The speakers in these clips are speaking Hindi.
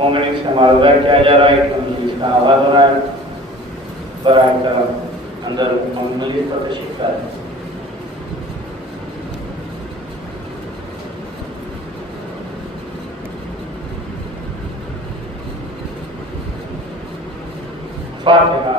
मोमिन से मालूम किया जा रहा है कि इसका आवाज हो रहा है बराह करम अंदर मजलिस पर तशरीफ लाए। फातिहा।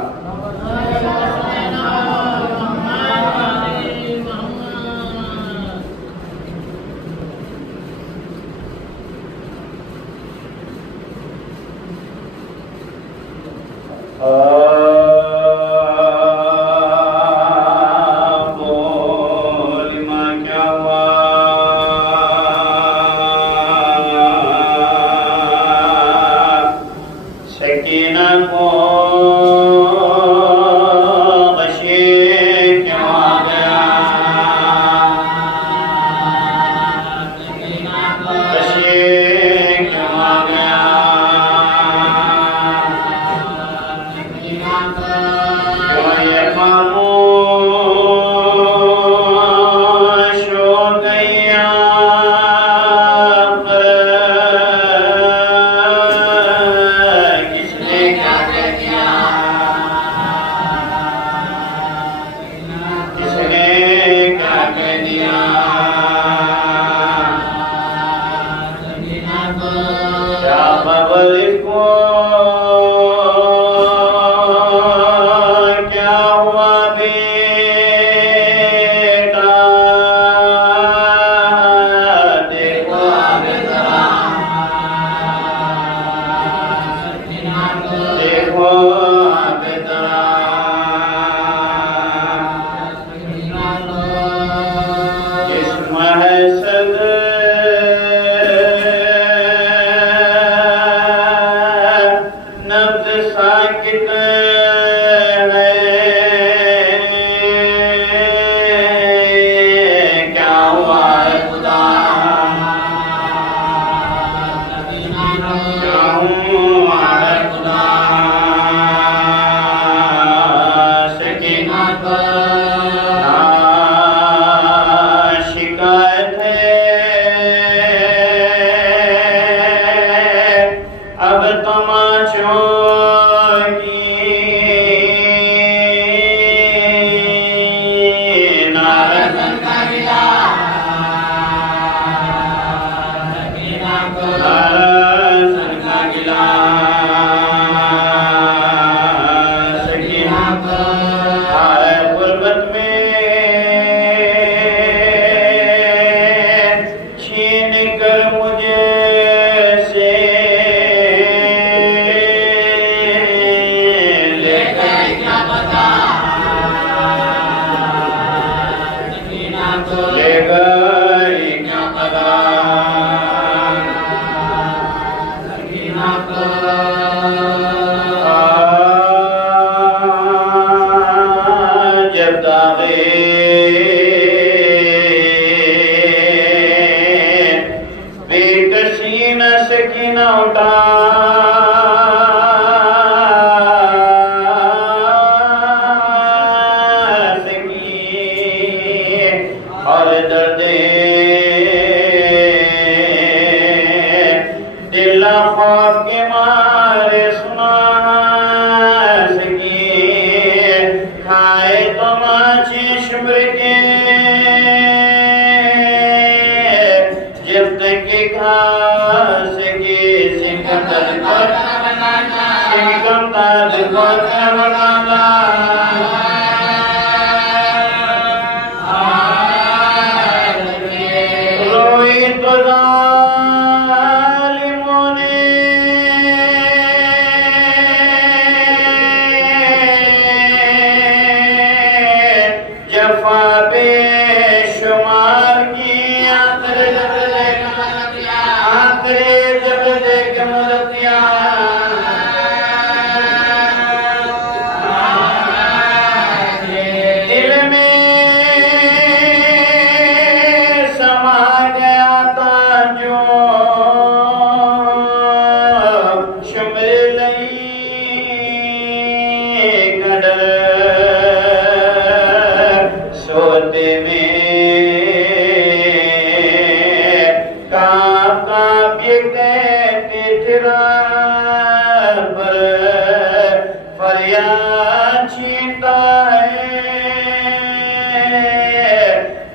फरियाद छीनता है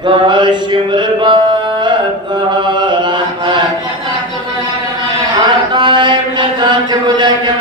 गौर शिमर बात आता है अपने साथ बुझा के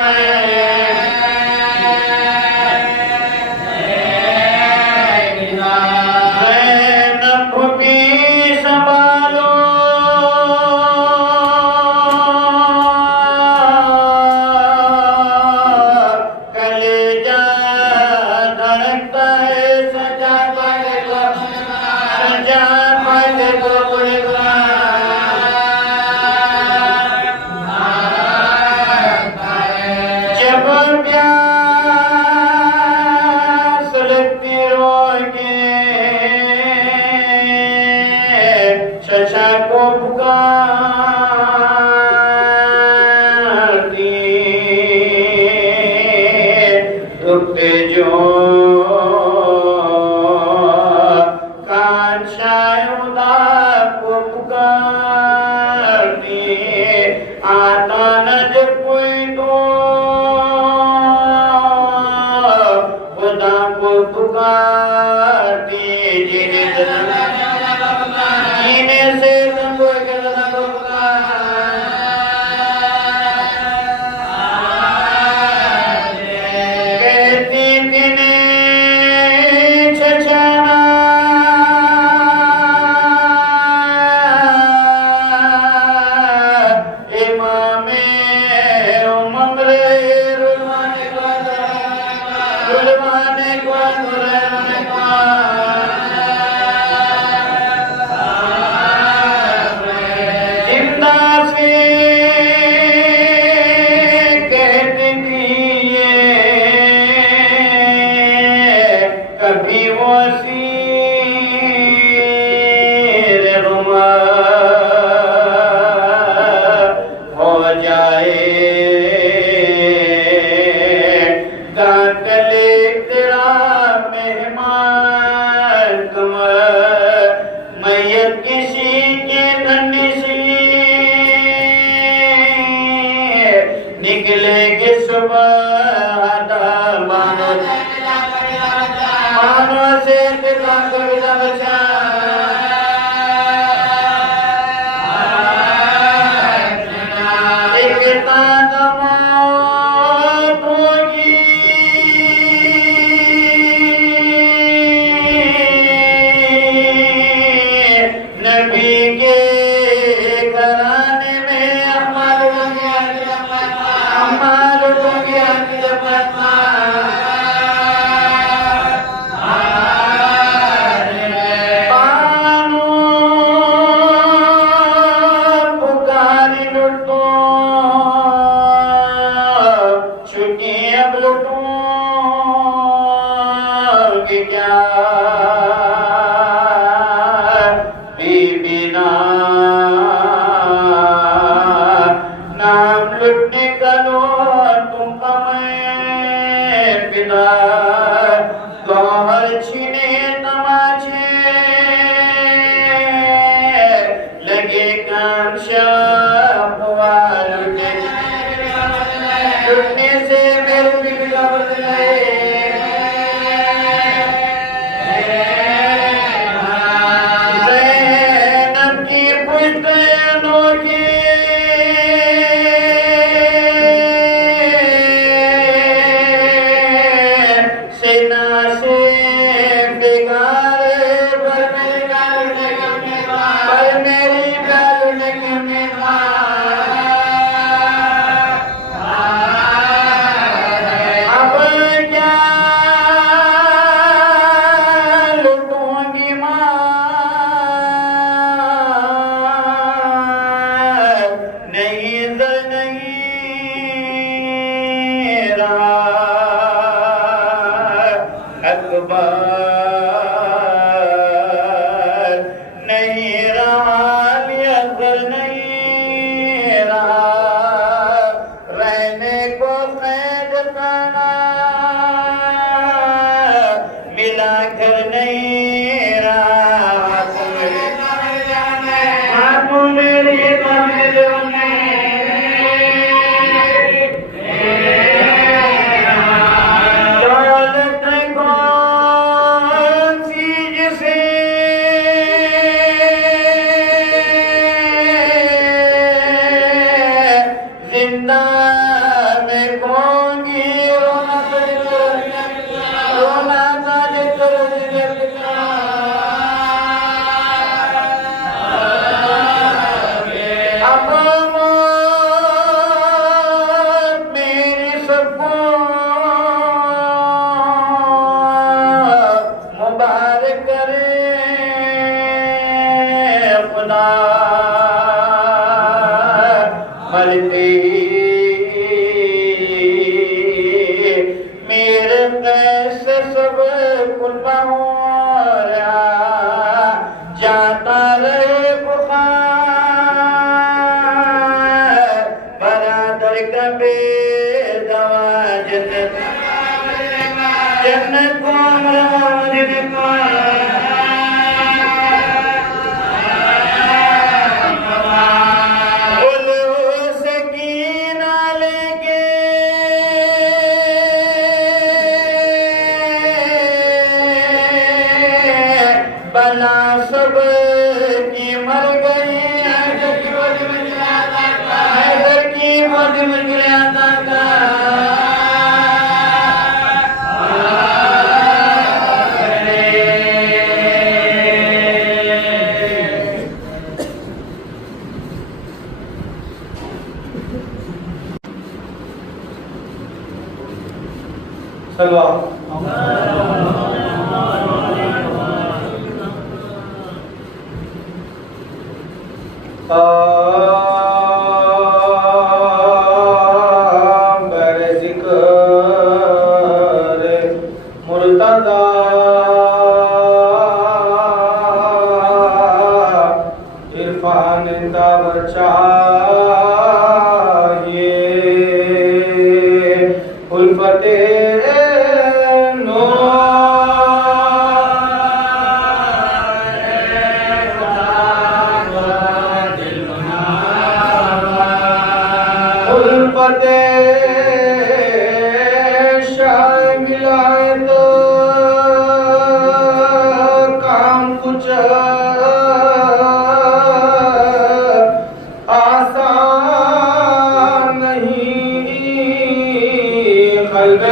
मरते मेरे कैसे सब कुल जाता रहे बुखार बरादर का बेदवा जन्नत को बला सब की मर गई हैदर की मौज में गिराता था सलवा मुर्तदा इरफान दावर चाहिए उल्फते आसान नहीं कल्ब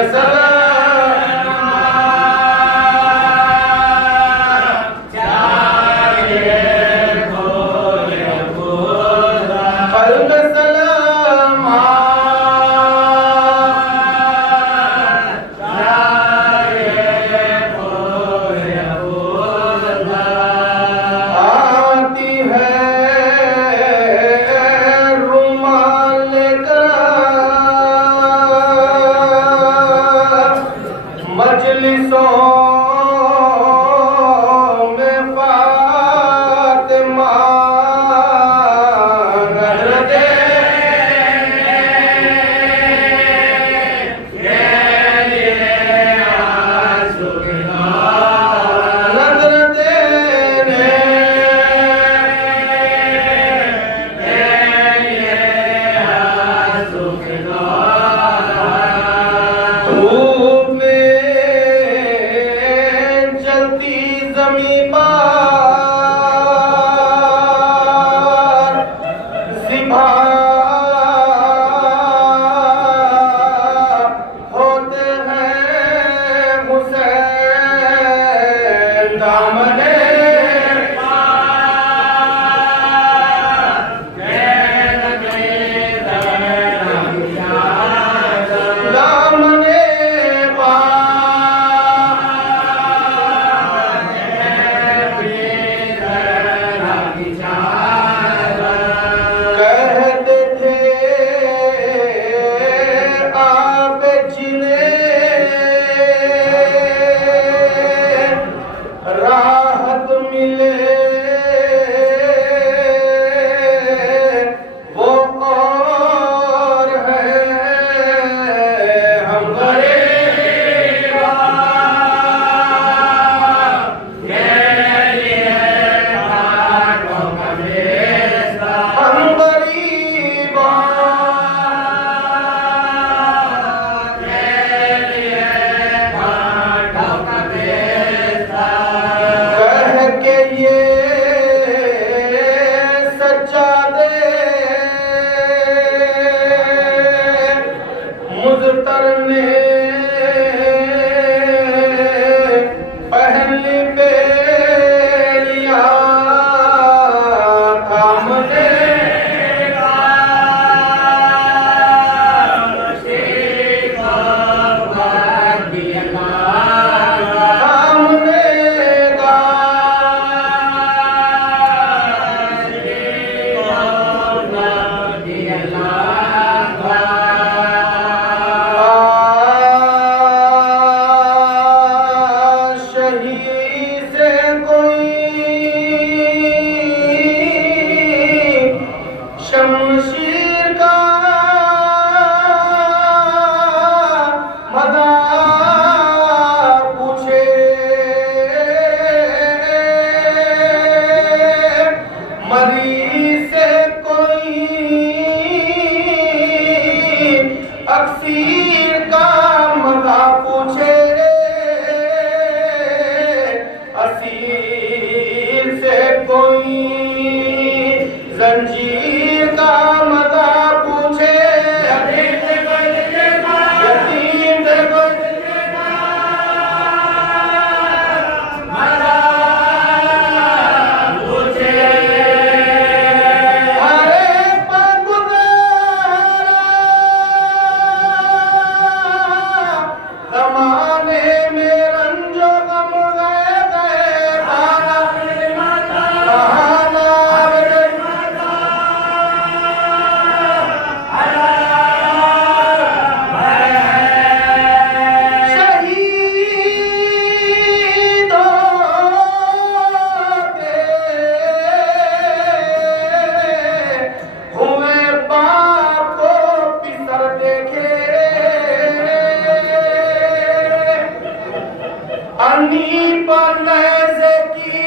हनी पर लहज़े की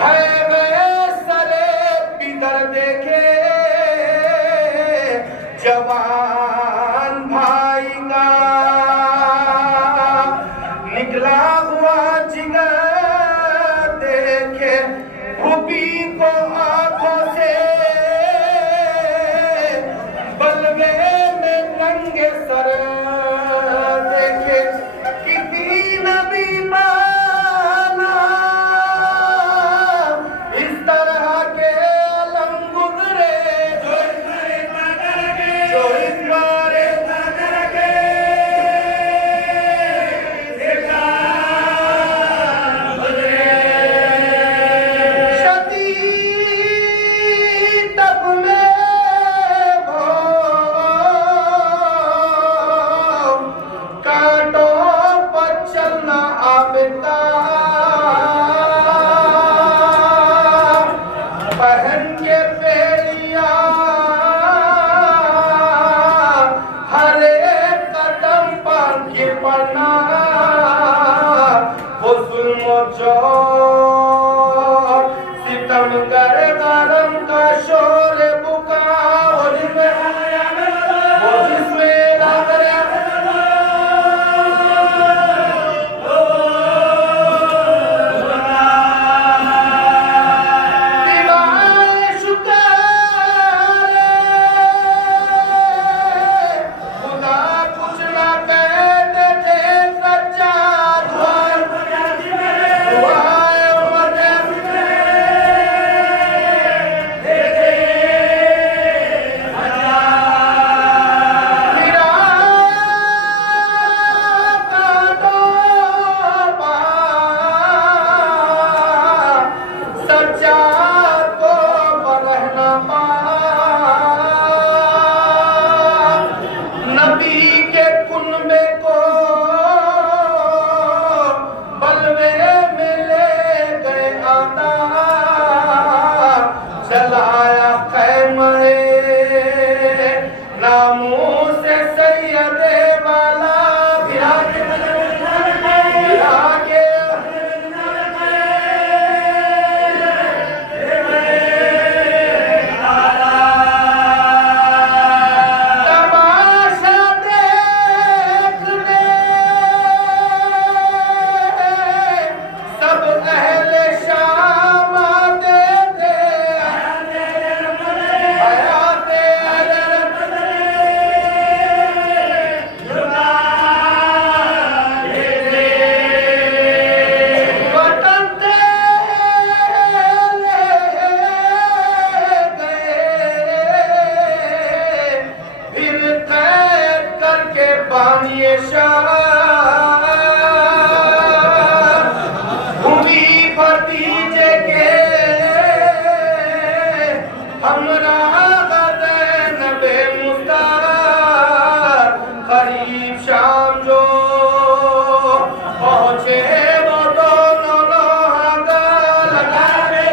है वैसले बिदर देखे जवान भाई का निकला हुआ जिगर देखे भूपी को आंखों से बलवे में नंगे सर देखे कितनी नबी माना इस तरह के अलम गुजरे जो इस बारे पहन के पेड़िया हर एक कदम पर गिर पड़ना वो जुल्म जोर सितम कर गरम का शोर बुका और वो जिसमें लग रहा नबी के कुनबे को बलवे में ले गए आका चलाया खैमे नामों से सैयदे वाला भतीजे के हमरा नबे मुस्तार करीब शाम जो पहुँचे वो दोनों लोहागा लगावे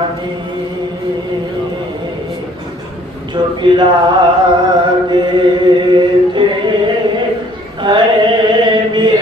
पानी जो पिला देते हैं मेरे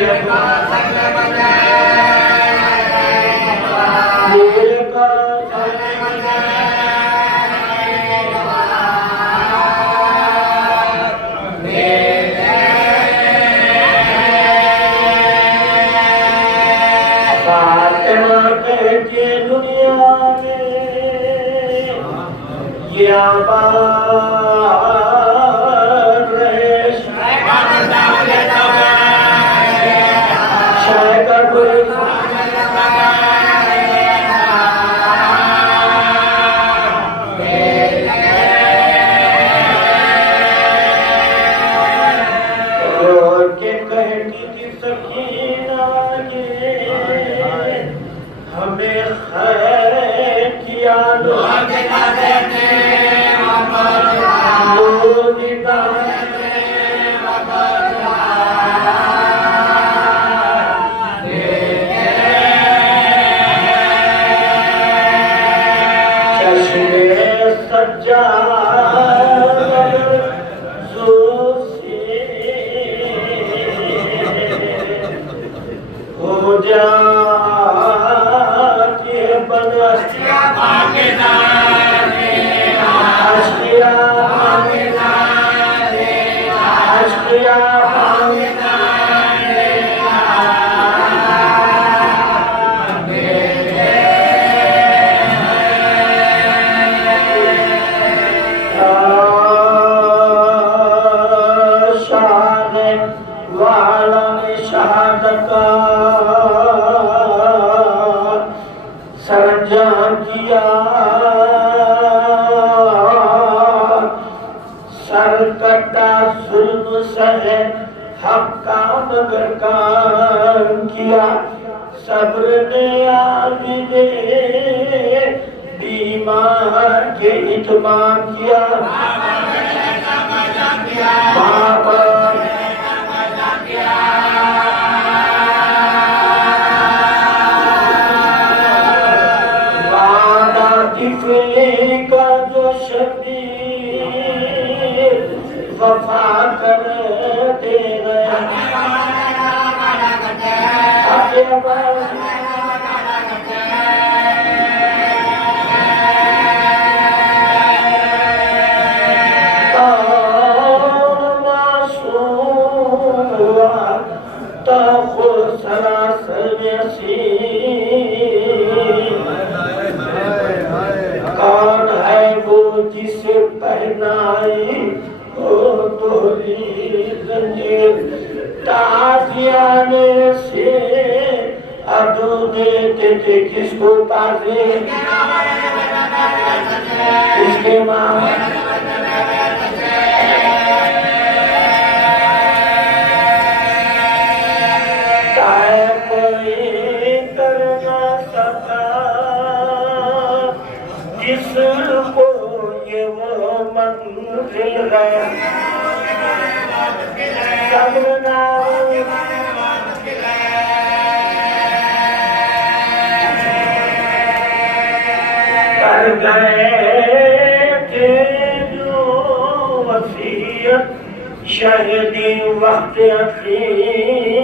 शहीदी वक्त अखीर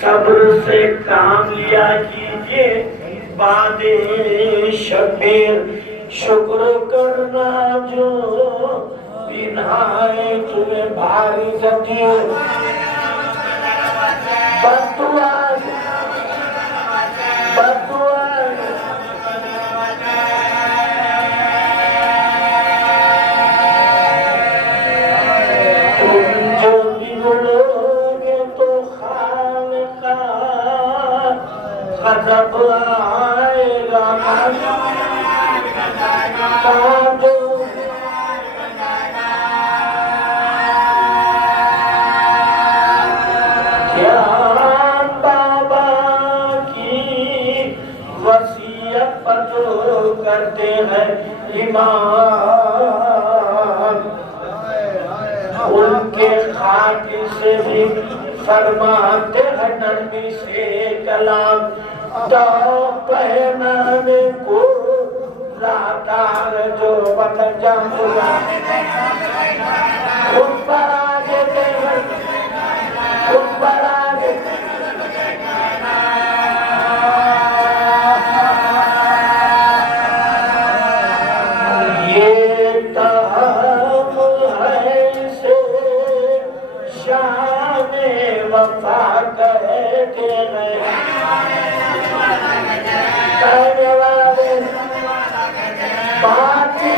सब्र से काम लिया कीजिए बादे शबीर शुक्र करना जो बिनाए तुम्हें भारी जतीर बदुआ जब आएगा ज्ञान बाबा की वसीयत पतो करते हैं ईमान उनके खातिर से भी फरमाते हैं नरमी से कलाम तो पहनाने को रातार जो बन जाऊंगा ऊपर आगे ऊपर आगे ये तो है से शान वफा कहे के नहीं कहने वाले बाकी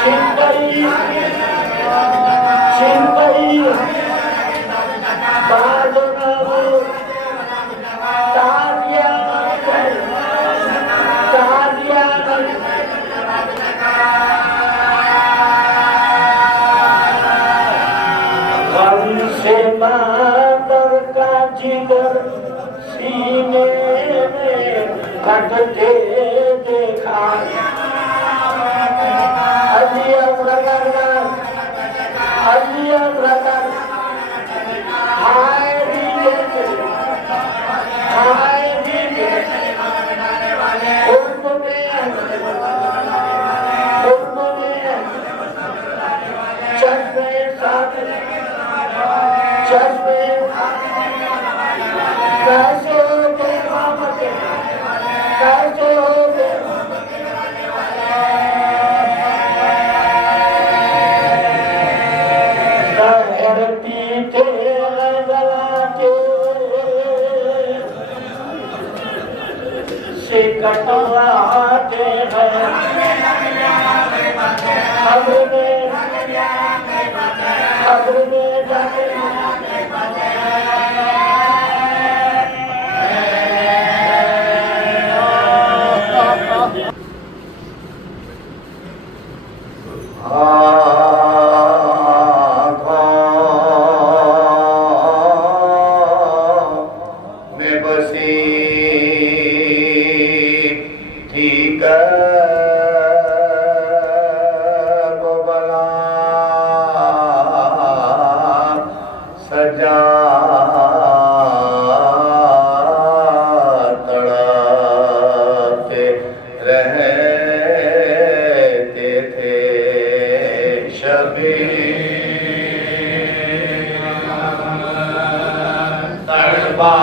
छिंदई से मातर का जिगर सीने में कटते देखा कटवाते हैं खबर में जाते में बसी ठीक बला सजा तड़पते रहते थे शबीर तड़पा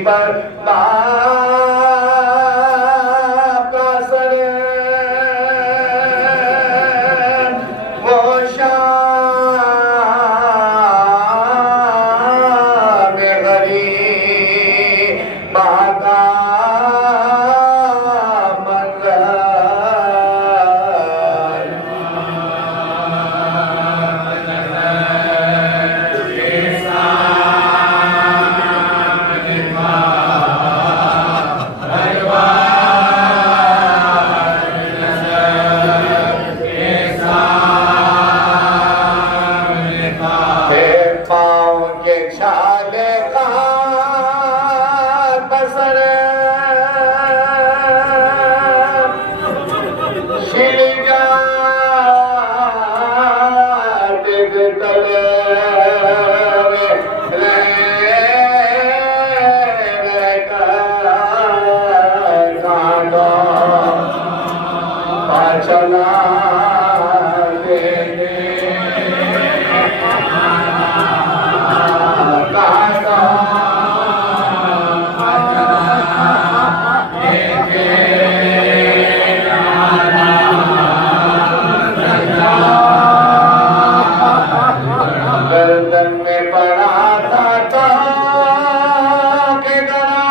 पर का सर वो शाम गरीब बागा चला गर्दन में पड़ा था के गला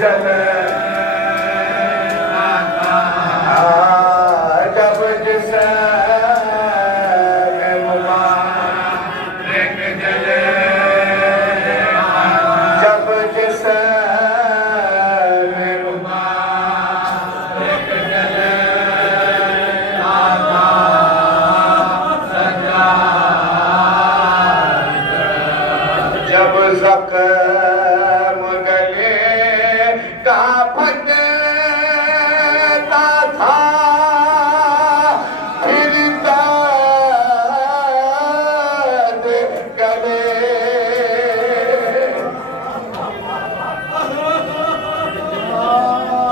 जले जब जिसे मुबारक जले जब जिसे मुबारक जले जब ज़ख्म गले का फटता था फिर दर्द गले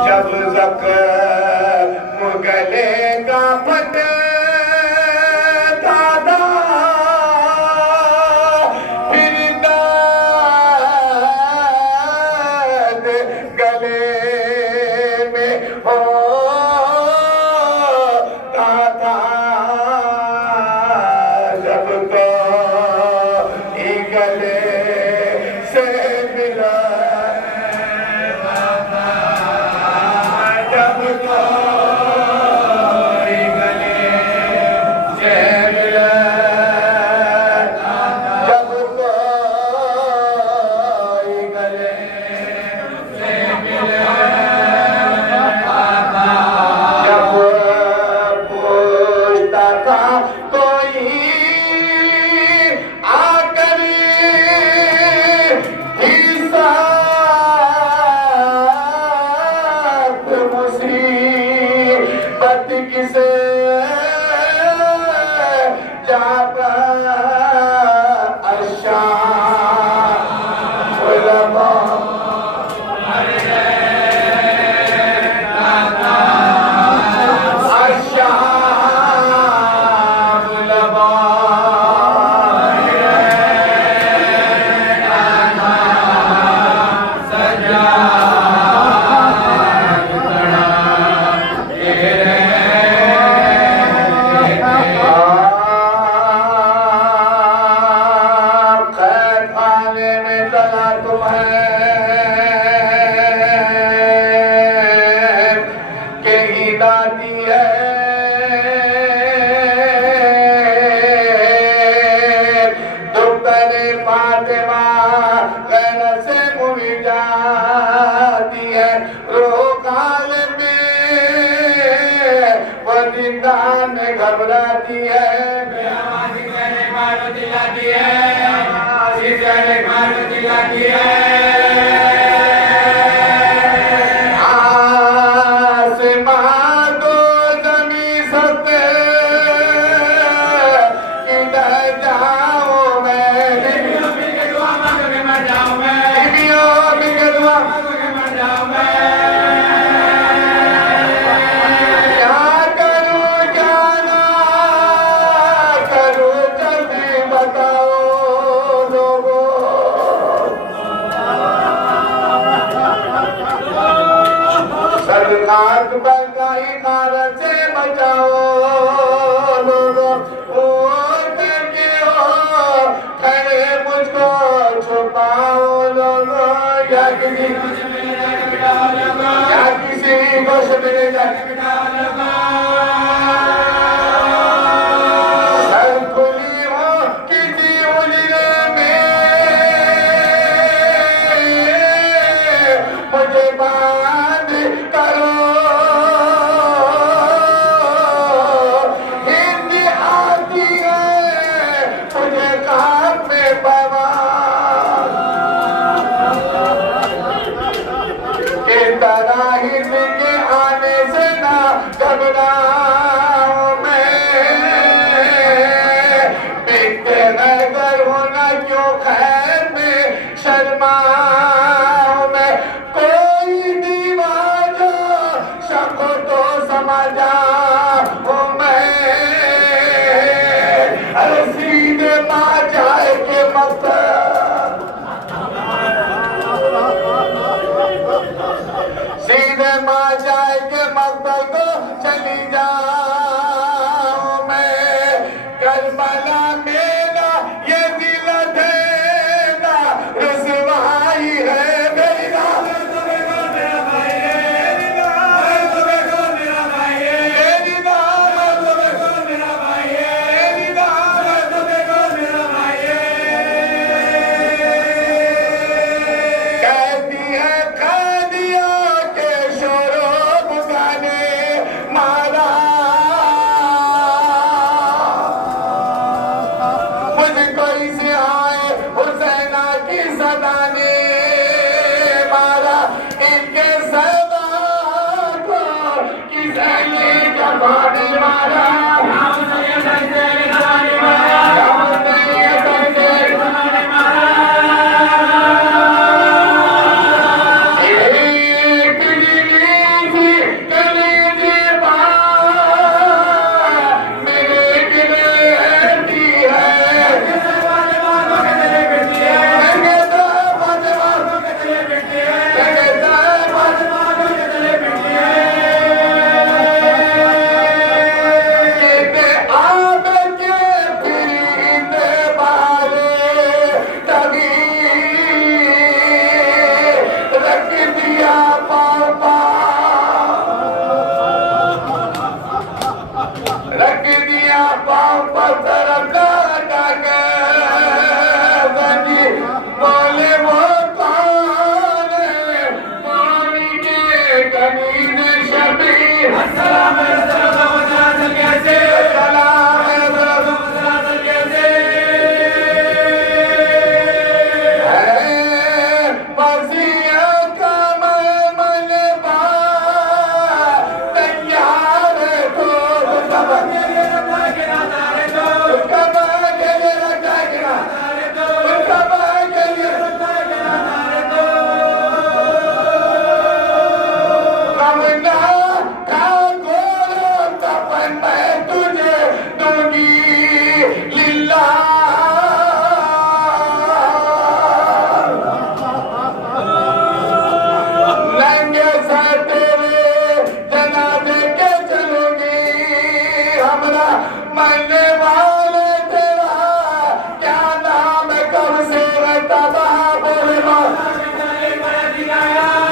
जब ज़ख्म गले का फटता था गले में होता था जब तो गले से मिला जब तो गले से मिला जब तो गले किसे जाता अच्छा घबराती है चिल्लाती है आसमां को ज़मीं सस्ते किधर जाऊं मैं सरकार बगाई कारत से बचाओ लोगों के हो खड़े मुझको छुपाओ लोगों या किसी को मिले सर खुली हो किसी उजले में मुझे बांध करो हिंदी आती है मुझे कान में पवा इस तरह हिंद के आने से ना घबराऊं मैं बिकते नजर होना क्यों खैर में शर्माऊं मैं कोई दीवाना सबको तो समझा हूँ मैं अरे सीधे माँ जाए के मकसद सीधे माँ जाए के मकसद को चली जाऊं मैं करबला मेरा ये दिल देना रसवाई है मेरा इनके सदा को किसे ये जमाने वाला हमने ये कैसे जमाने वाला हमने ये कैसे जमाने वाला एक गिली कलीजी बात मेरे गिले दी है रख दिया पाँव पर तरका बनी बोले वो कौन पानी के कमीन शबी सलाम कैसे मरने वाले तेरा क्या नाम कब से रहता था बोले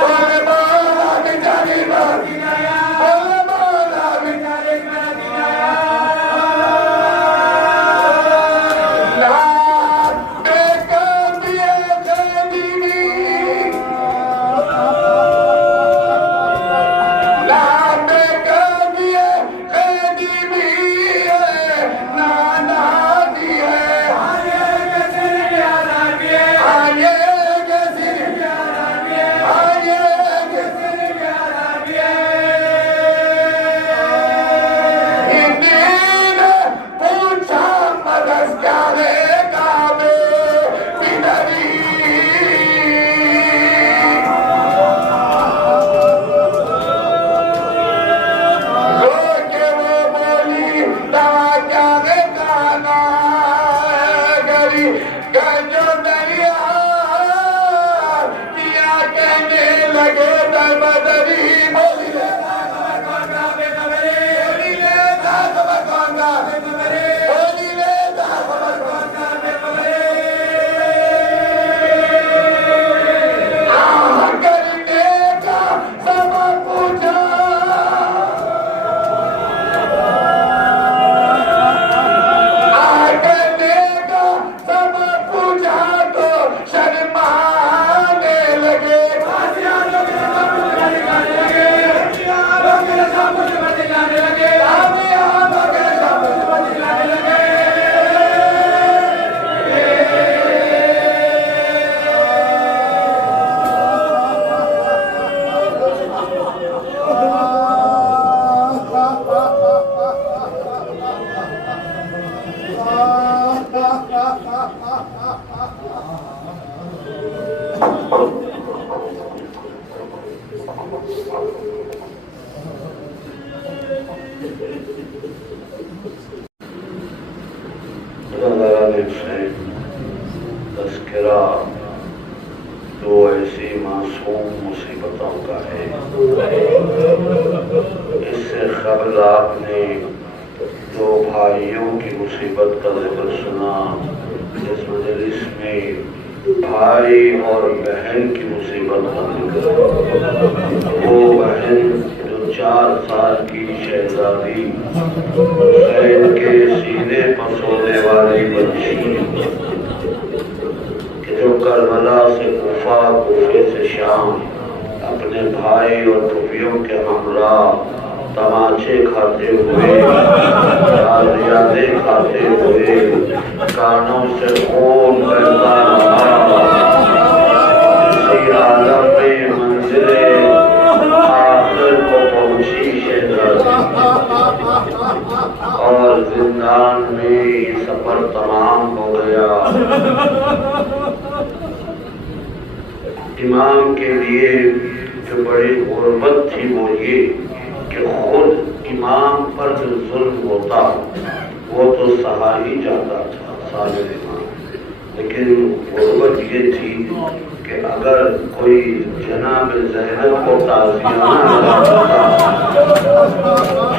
बोले बोला बिचारी बोले बोला बिचारी तस्करा दो ऐसी मासूम मुसीबतों का है। इससे कबल आपने दो भाइयों की मुसीबत का जिक्र सुना। इस मजलिस में भाई और बहन की मुसीबत का जिक्र। वो बहन जो 4 साल की शहजादी हुसैन के सीने पर सोने वाली बच्ची जो करबला से कुफा, कुफे से शाम अपने भाई और फूफियों के हमरा तमाचे खाते हुए, यादें खाते हुए, कानों से खून बहता रहा। इसी आलम में मंजिले जो बड़ी गुर्बत थी वो ये कि खुद इमाम पर जो जुल्म होता वो तो सहा ही जाता था साबिर इमाम, लेकिन गुर्बत ये थी कि अगर कोई जनाब ज़ैनब को ताज़ियाना लगाता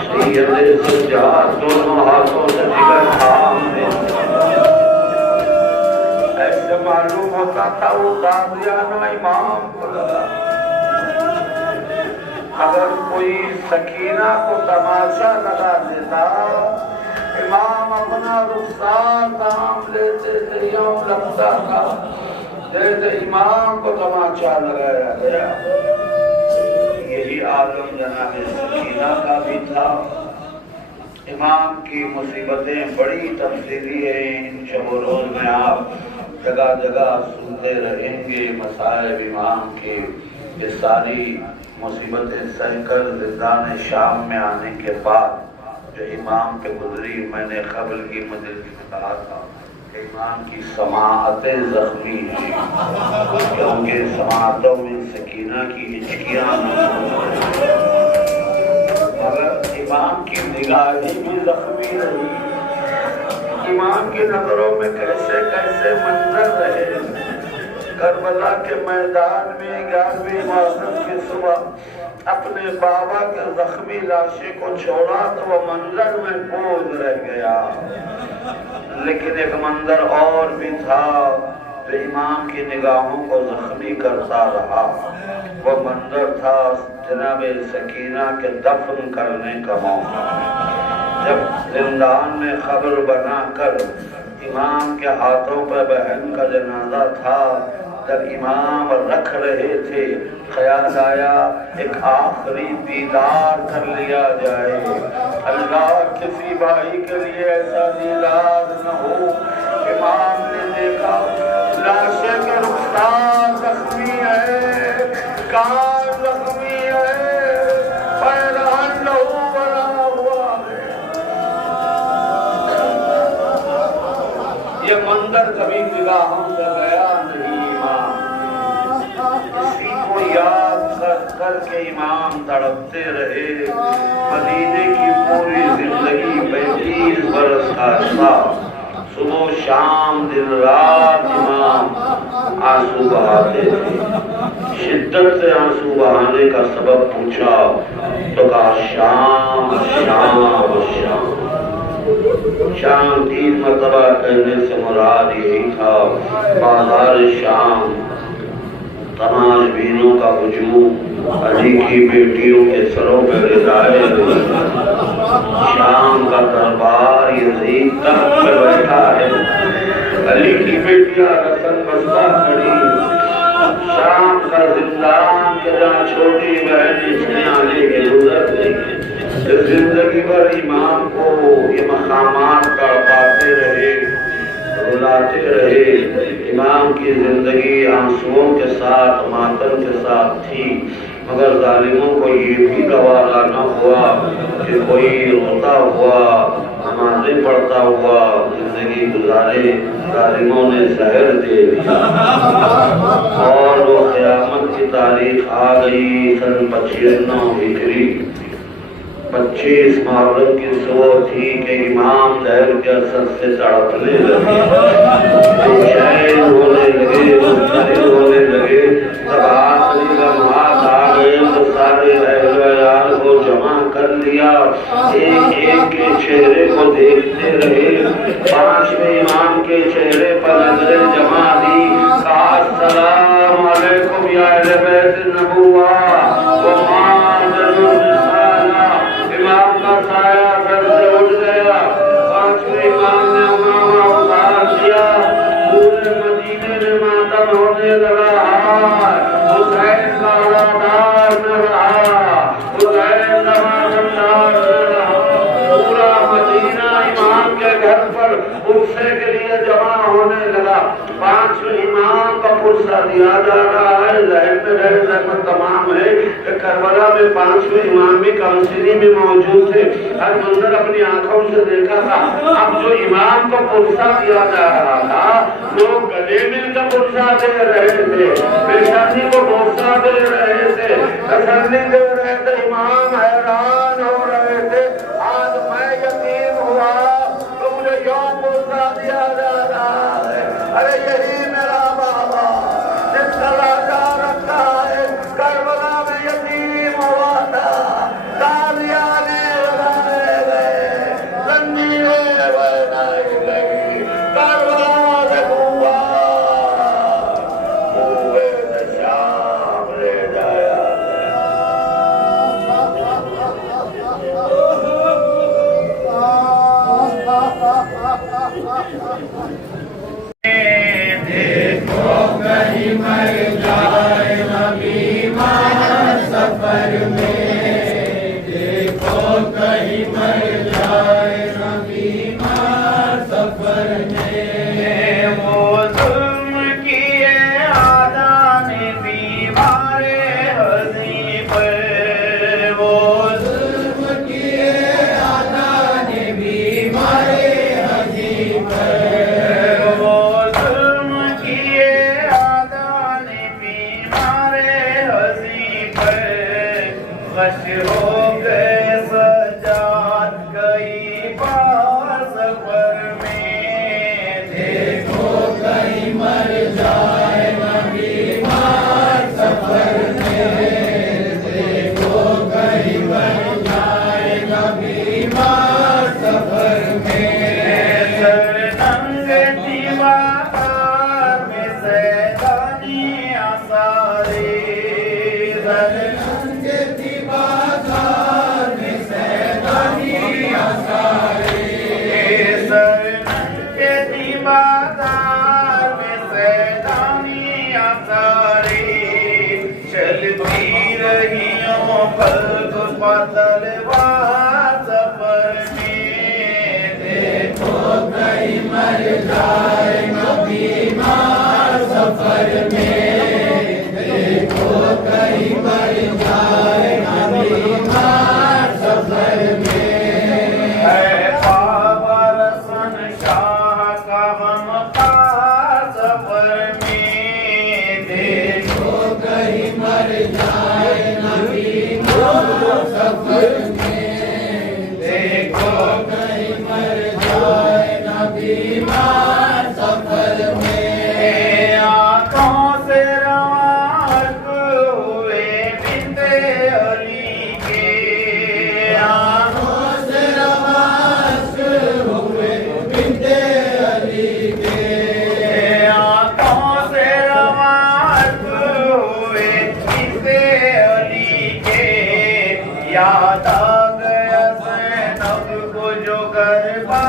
सैयद ज़ुल्जहाद दोनों हाथों से जिगर थाम देते, ऐसे मालूम होता था वो ताज़ियाना इमाम को लगा। अगर कोई सकीना को तमाशा लगा देता, इमाम अपना रुखसार दाम लेते थे, यूं लगता था जैसे इमाम को तमाशा लगाया गया। यही आलम जनाब सकीना का भी था। इमाम की मुसीबतें बड़ी तफसीली है, इन शब रोज में आप जगह जगह सुनते रहेंगे मसाइब इमाम के। ये सारी मुसीबतें सहकर ज़िंदान शाम में आने के बाद जो इमाम पे गुजरी, मैंने कबल की मजलिस में कहा था कि इमाम की समाअतें ज़ख्मी हैं, क्योंकि समाअतों में सकीना की हिचकियाँ, मगर इमाम की निगाहें भी ज़ख्मी रही। इमाम की नज़रों में कैसे कैसे मंजर रहे। करबला के मैदान में 11वीं मुहर्रम की सुबह अपने बाबा के जख्मी लाशे को छोड़ा तो वह मंजर में बोझ रह गया, लेकिन एक मंजर और भी था जो इमाम की निगाहों को जख्मी करता रहा। वह मंजर था जनाब सकीना के दफन करने का मौका। जब जिंदान में खबर बनाकर इमाम के हाथों पर बहन का जनाजा था, जब इमाम रख रहे थे, ख्याल आया एक आखिरी दीदार कर लिया जाए। अल्लाह किसी भाई के लिए ऐसा दीदार न हो। इमाम ने देखा लाशे के रुखसार जख्मी है, कान जख्मी है, पैरान लहू बना हुआ है। ये मंजर कभी निगाहों से गया नहीं। इसी को याद करके इमाम तड़पते रहे। मदीने की पूरी जिंदगी 35 बरस का था। सुबह शाम दिन रात इमाम आंसू बहाते थे। शिद्दत से आंसू बहाने का सबब पूछा तो कहा शाम शाम शाम। शाम 3 मरतबा कहने से मुराद यही था बाजार शाम, तमाशबीनों का हुजूम, अली की बेटियों के सरों पर रिजाए। शाम का दरबार यजीद तख्त पे बैठा है, अली की बेटियां रसन बस्ता खड़ी। शाम का जिंदान के जहाँ छोटी बहन इसने आने के गुजर गई। जिंदगी भर इमाम को ये मकामात तड़पाते रहे, रुलाते रहे। इमाम की जिंदगी आंसुओं के साथ, मातम के साथ थी, मगर जालिमों को ये भी गवारा न हुआ कि कोई रोता हुआ, नमाज़ें पढ़ता हुआ जिंदगी गुजारे। जालिमों ने जहर दे दिया और वो क़यामत की तारीख आ गई सन 95 हिजरी। 25 मुहर्रम की सुबह थी कि इमाम जहर के असर से तड़पने लगे, बेचैन होने लगे, मुस्तरिब होने लगे। जब आखिरी लम्हात आ गए तो सारे अहल को जमा कर लिया, एक एक के चेहरे को देखते रहे। 5वें इमाम के चेहरे पर नजरें जमा दी, कहा अस्सलाम अलैकुम या अहले बैत नबुव्वा व इमाम का साया घर से उठ गया। 5वें इमाम ने उमामा उतार दिया। पूरे मदीने में मातम होने लगा। हुसैन का औलादार न रहा, हुसैन का मातमदार न रहा। पूरा मदीना इमाम के घर पर गुस्से के लिए जमा होने लगा। 5वें इमाम का पुरसा दिया जा रहा है। ज़हन में रहे रहमत तमाम है कि करबला में 5वें इमाम भी काउंसिली में मौजूद थे। हर मंजर अपनी आंखों से देखा था। अब जो इमाम को पुरसा दिया जा रहा था, लोग गले मिलकर पुरसा दे रहे थे, पेशानी को पुरसा दे रहे थे, तसल्ली दे रहे थे, इमाम हैरान हो रहे थे। आज मैं यतीम हुआ तो मुझे यौम गुस्सा दिया जा रहा है। अरे यही मेरा बाबा जिसका लाचा रखा है, करबला में यतीम हुआ था, तालियां लगाए गए, तन्नीरें बनाई गई, करबला से हुआ हुए से शाम ले जाया देखो कहीं मर जाए नबी मां सफर में, देखो कहीं मर जाए नबी मां सफर में। वो जुल्म किए आदान बीमारे हज़ी पर, वो जुल्म किए आदान बीमारे हज़ी पर, वो जुल्म किए आदान बीमारे हज़ी पर। गश हो गए सजाद कई बार सफर में, देखो कहीं मर जाए नबी मां सफर में, देखो कहीं मर जाए नबी मां सफर में। सर नंगे दीवार में सैलानी आसारे, सर नंगे दीवार में सैलानी आसारे, सर नंगे दीवार में सैलानी आसारे। चलती रही हूँ फल्क तलवार सफर में, देखो कहीं मर जाए नबी मां सफर में, देखो कहीं मर जाए नबी मां सफर में। है बाबा रसन शाह का हम सफर में, देखो कहीं मर जाए नबी मां सफर में, देखो कहीं मर जाए नबी मां सफर में। आंखों से रवाक हुए बिंदे अली के, आंखों से रवाक हुए बिंदे अली के, आंखों से रवाक हुए बिंदे अली के। याद आ गया ज़ैनब को जो गरबा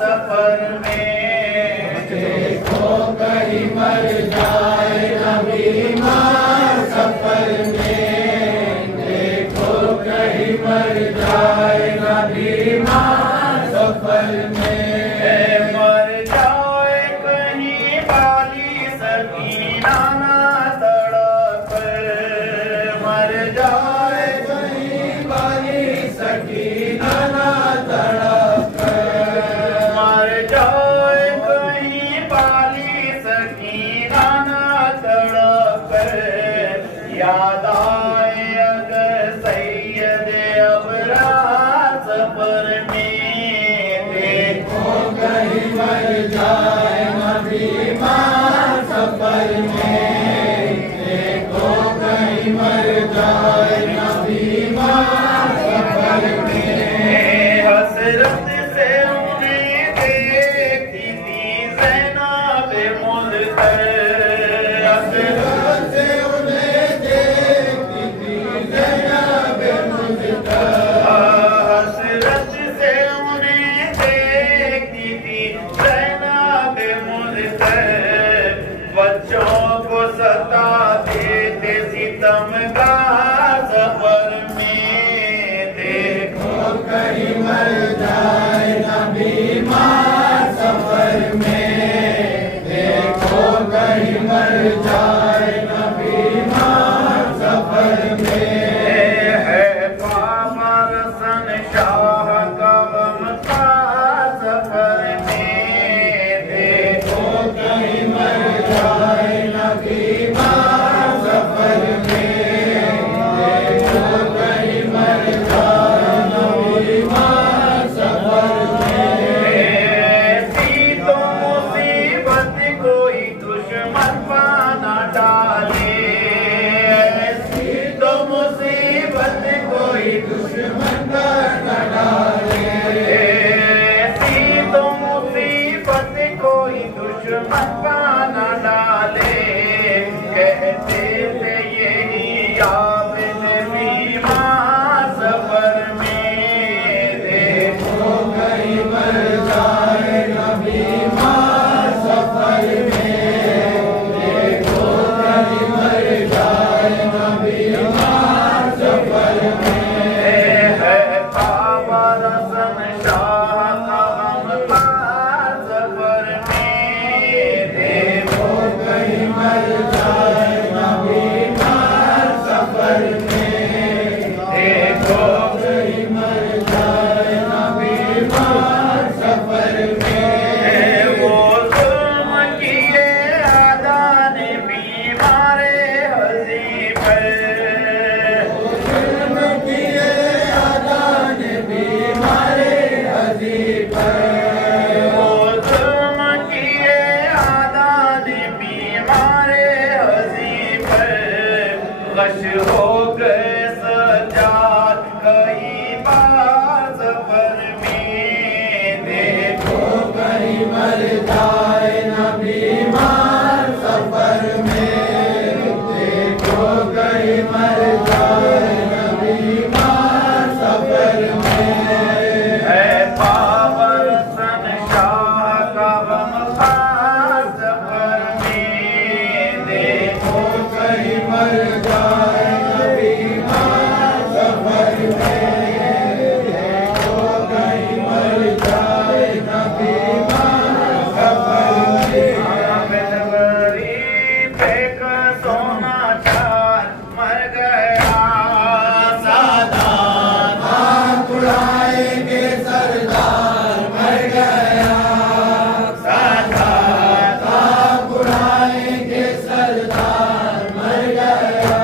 सफर में, देखो कहीं मर जाए नबी मां सफर में, देखो कहीं मर जाए नबी मां सफर में। मर जाए कहीं बाली सकीना ना तड़प, मर जाए कहीं बाली सकीना ना तड़प, मर जाए कहीं बाली सकीना ना तड़प। याद आए अगर सैयद अबरार सफर में, देखो कहीं मर जाए नबी मां सफर में, देखो कहीं मर जाए नबी मां सफर में। हसरत से उन्हें देखती थी ज़ैनब मुज़फ़्फ़र, हसरत से उन्हें देखती थी ज़ैनब मुज़फ़्फ़र, हसरत से उन्हें देखती थी ज़ैनब मुज़फ़्फ़र। बच्चों को सताते थे सितमगार सफर में, देखो कहीं मर जाए नबी मां सफर में, देखो कहीं मर जाए नबी मां सफर में। है बाबा रसन शाह का गम का सफर में, देखो कहीं मर जाए नबी मां सफर में। गए सजाद कहीं बाज पर में, देखो कहीं मर जाए न बीमार सफर में, देखो कहीं मर जाए न बीमार सफर में। है पावन सन शाह का गमखार सफर में, देखो कहीं मर जाए न बीमार सफर में, देखो कहीं मर जाए न बीमार सफर में। आमिर गरीब एक सोना चार मर गया सादात, हाथ उड़ाएंगे सरदार मर गया सादात, हाथ उड़ाएंगे सरदार मर गया।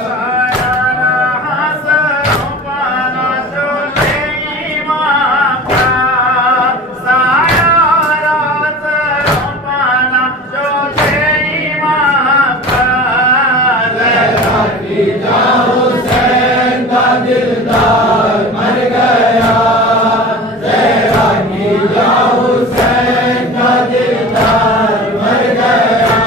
साया रहा सरों पाना चोले ईमान का, साया रहा सरों पाना चोले ईमान का। ज़हरा की जान हुसैन का दिलदार मर गया, ज़हरा की जान हुसैन का दिलदार मर गया।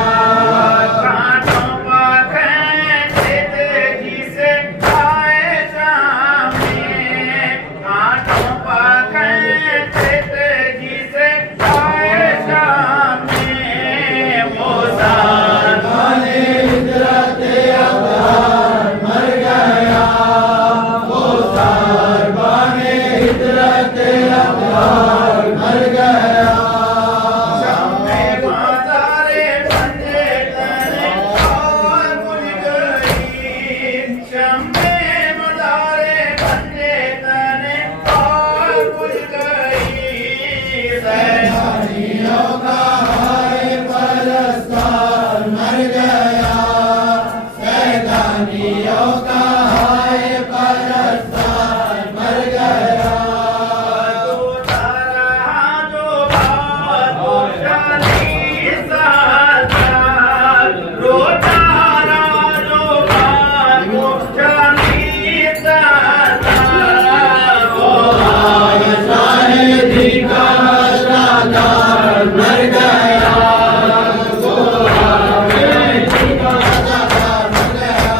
कांटों पर खींचे तेजी से आए शाम में, कांटों पर खींचे तेजी से आए शाम में। वो सारवाने हिजरत अब्रार मर गया, वो सारवाने हिजरत अब्रार मर गया। शम्मे मज़ारे बंदे तने और बुझ गई, शम्मे मज़ारे बंदे तने और बुझ गई। सैलानियों का हाय परस्तार मर गया, सैलानियों का हाय परस्तार मर गया। रोता रहा जो बात वो 40 साल तक, रोता रहा जो बात वो 40 साल तक। वो आया शाहिदी का सादार मर गया, वो आया शाहिदी का सादार मर गया।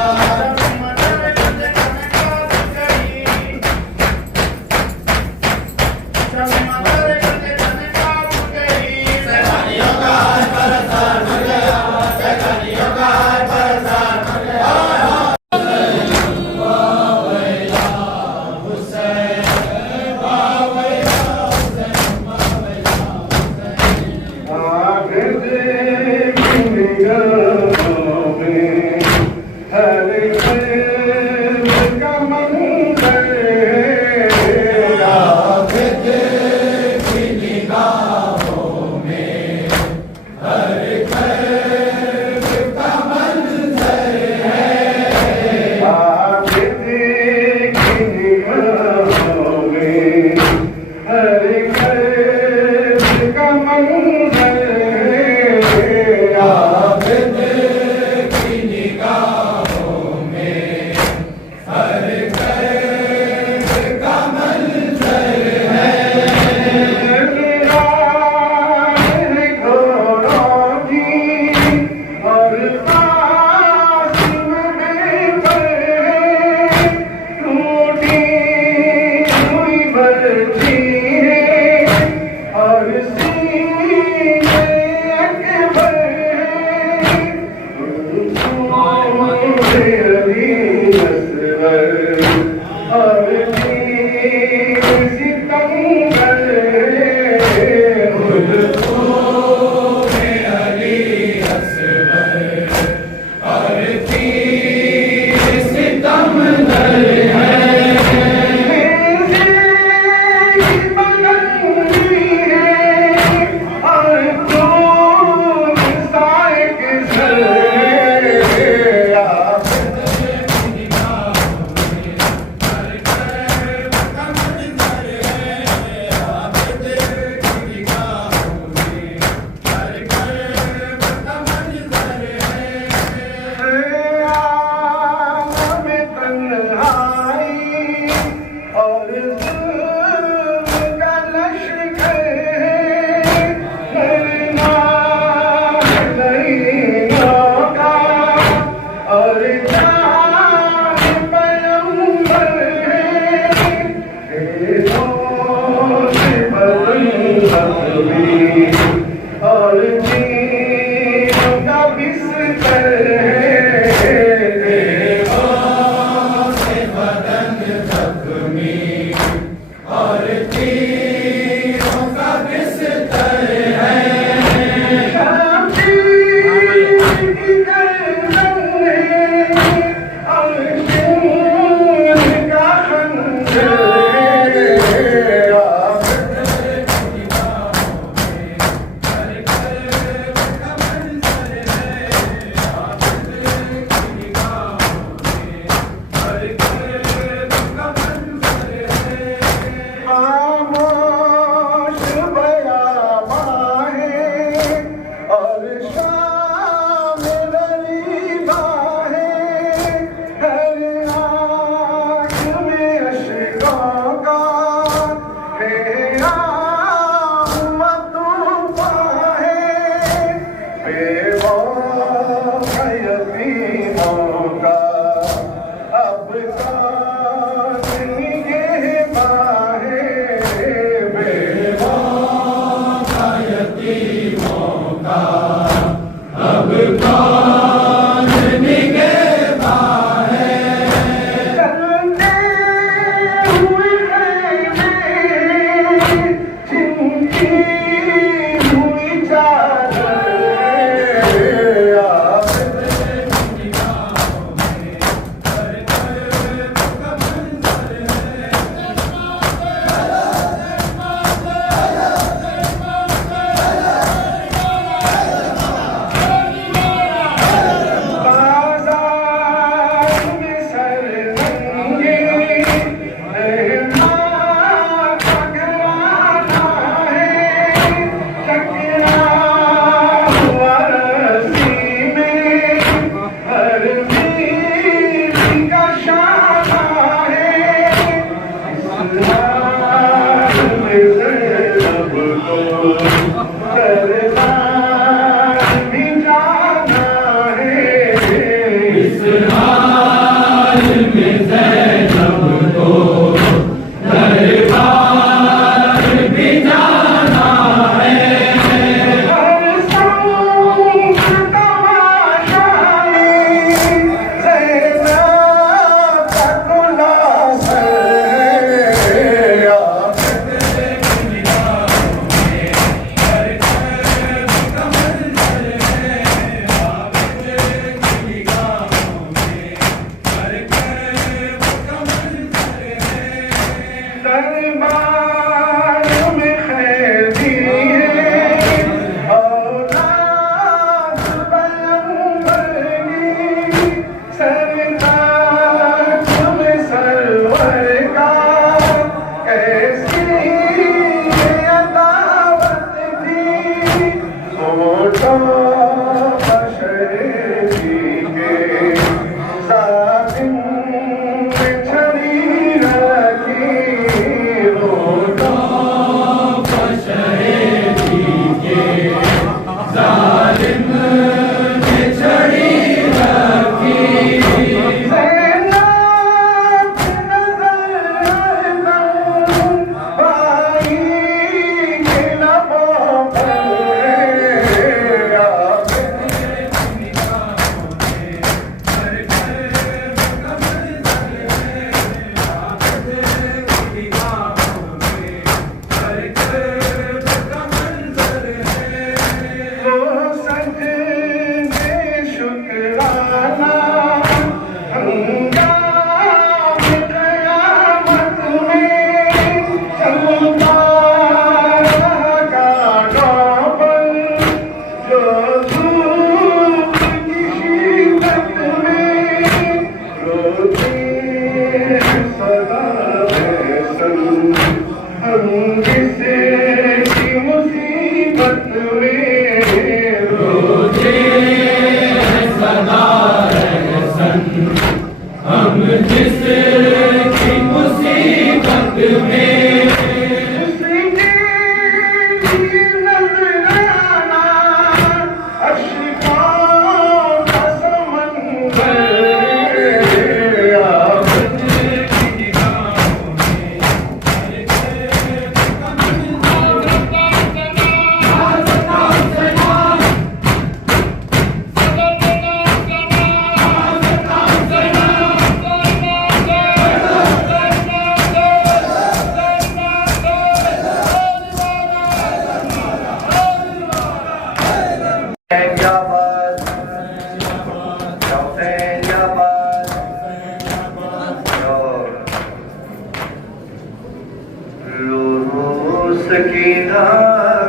सकीना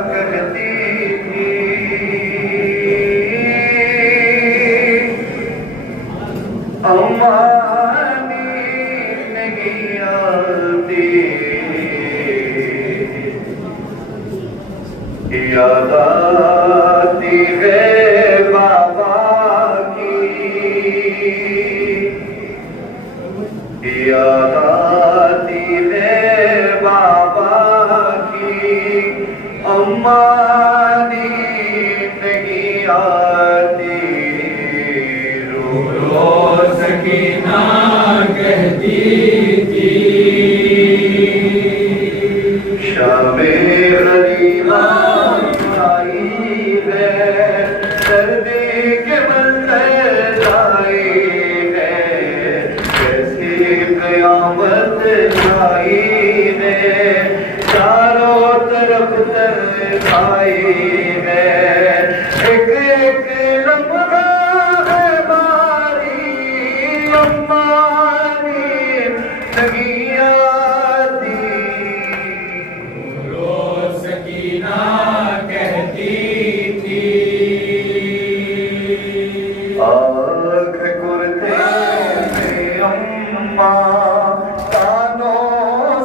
कहती थी अम्मानी नहीं आती, याद आती है बाबा की, याद आती है बाबा अम्मानी नहीं आती, रो रो सकीना। कहती थी। शामे गरीबा आई है, सर्दी के मंजर लाई है, कैसी कयामत आई है, चारों तरफ तन्हाई है, एक एक लम्हा है बारी अम्मानी नहीं आती। रोज सकीना कहती थी। आँख कुर्ते में अम्मा, कानों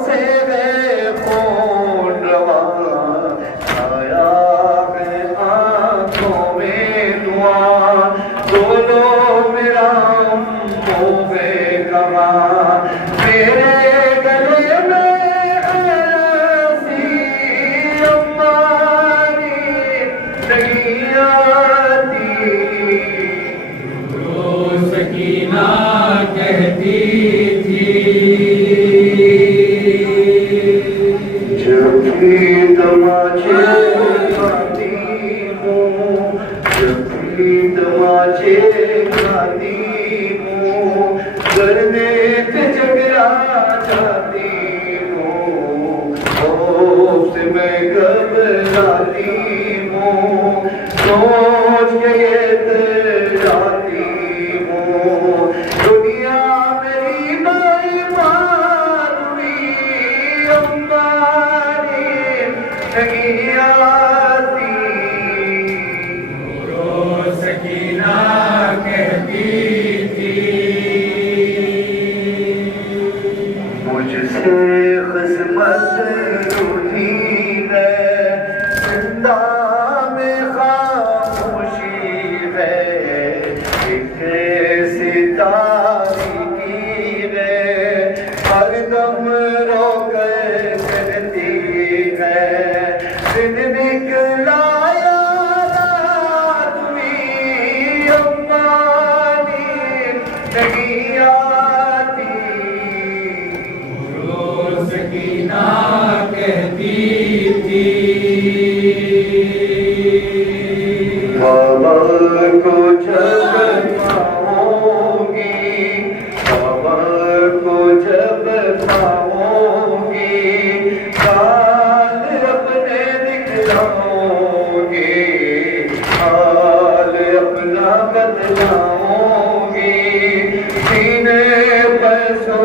से है खून रवा, छाया है आँखों में धुआं, बोलो मेरा अम्मो है कहाँ, मेरे गले में ऐसी अम्मानी नहीं आती। रोज सकीना कहती थी। जब भी तमाचे खाती हूँ, जब भी तमाचे खाती हूँ, करने से झगड़ा जाती हूँ, खौफ से मैं घबराती हूँ, सोच के ये डराती हूँ, दुनिया मेरी बेईमान हुई अम्मानी नहीं आती। रोज सकीना कहती थी। मुझसे किस्मत रूठी है, जिंदा में खामोशी है, एक ऐसी तारीकी है, हरदम रोकर कहती है, दिन निकला याद हुई अम्मानी नहीं आती। रोज सकीना कहती थी। बाबा को जब पाओगी, बाबा को जब पाओगी, हाल अपने दिखलाओगी, हाल अपना बदलाओगी, सीने पर सो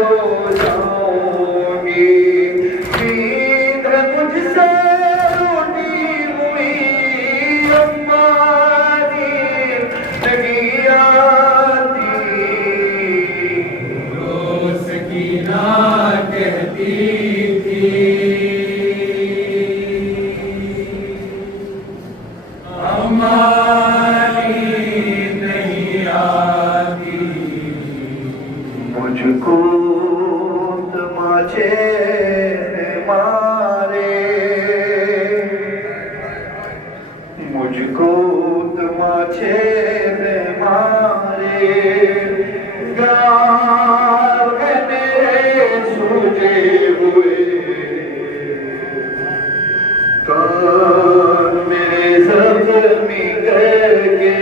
जाओगी, नींद मुझसे रूठी हुई अम्मानी नहीं आती। रोज सकीना कहती थी। अम्मानी नहीं आती। मुझको तमाचे मारे, मुझको तमाचे मारे, गाल में मेरे सूजे हुए, कान मेरे जख्मी करके,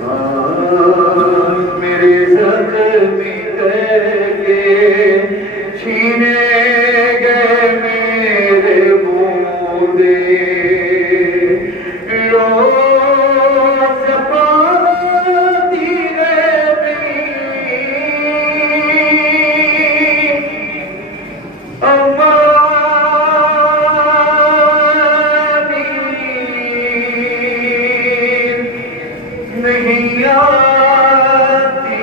कान मेरे जख्मी करके, छीने गए मेरे बूंदे, रोज पाती रहती अम्मानी नहीं आती।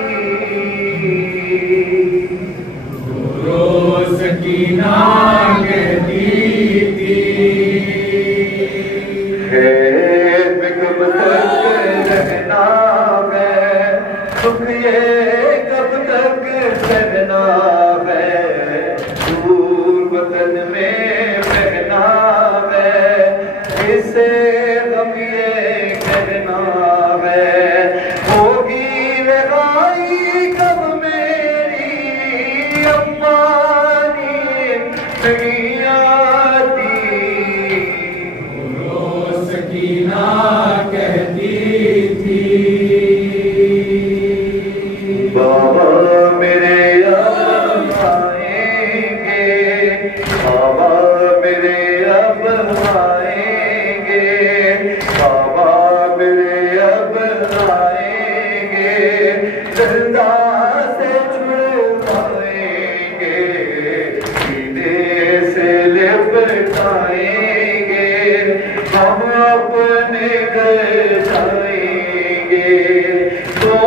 रोज सकीना कहती थी। खैर में कब तक रहना है, सुख ये कब तक सहना है, दूर वतन में रहना है, इसे हम ये कहना है, होगी लड़ाई कब मेरी अम्मा नींद नहीं आती। रोज सकीना कहती थी, बाबा मेरे अब आएंगे, बाबा मेरे अब आएंगे, बाबा मेरे अब आएंगे, जिंदा से छुड़वाएंगे, सीने से लिपटाएंगे, हम अपने घर जाएंगे। तो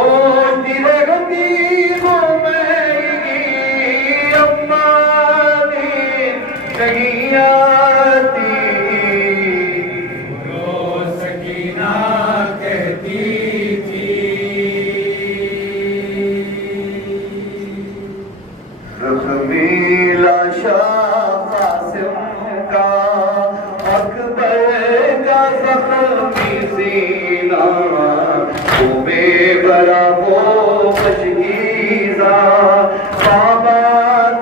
नहीं आती। रोज सकीना कहती थी, ज़ख्मी लाशा कासिम का, अकबर का ज़ख्मी सीना, तुम्हें भरा वो बशकीज़ा, बाबा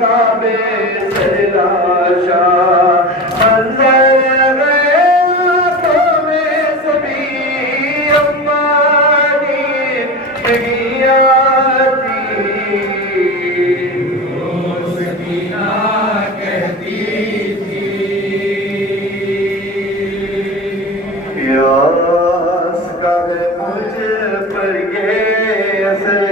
का बेसर लाशा, मंज़र गए आँखों में सभी, अम्मा नींद नहीं आती। रोज सकीना कहती थी, प्यास का है मुझ पर ये असर,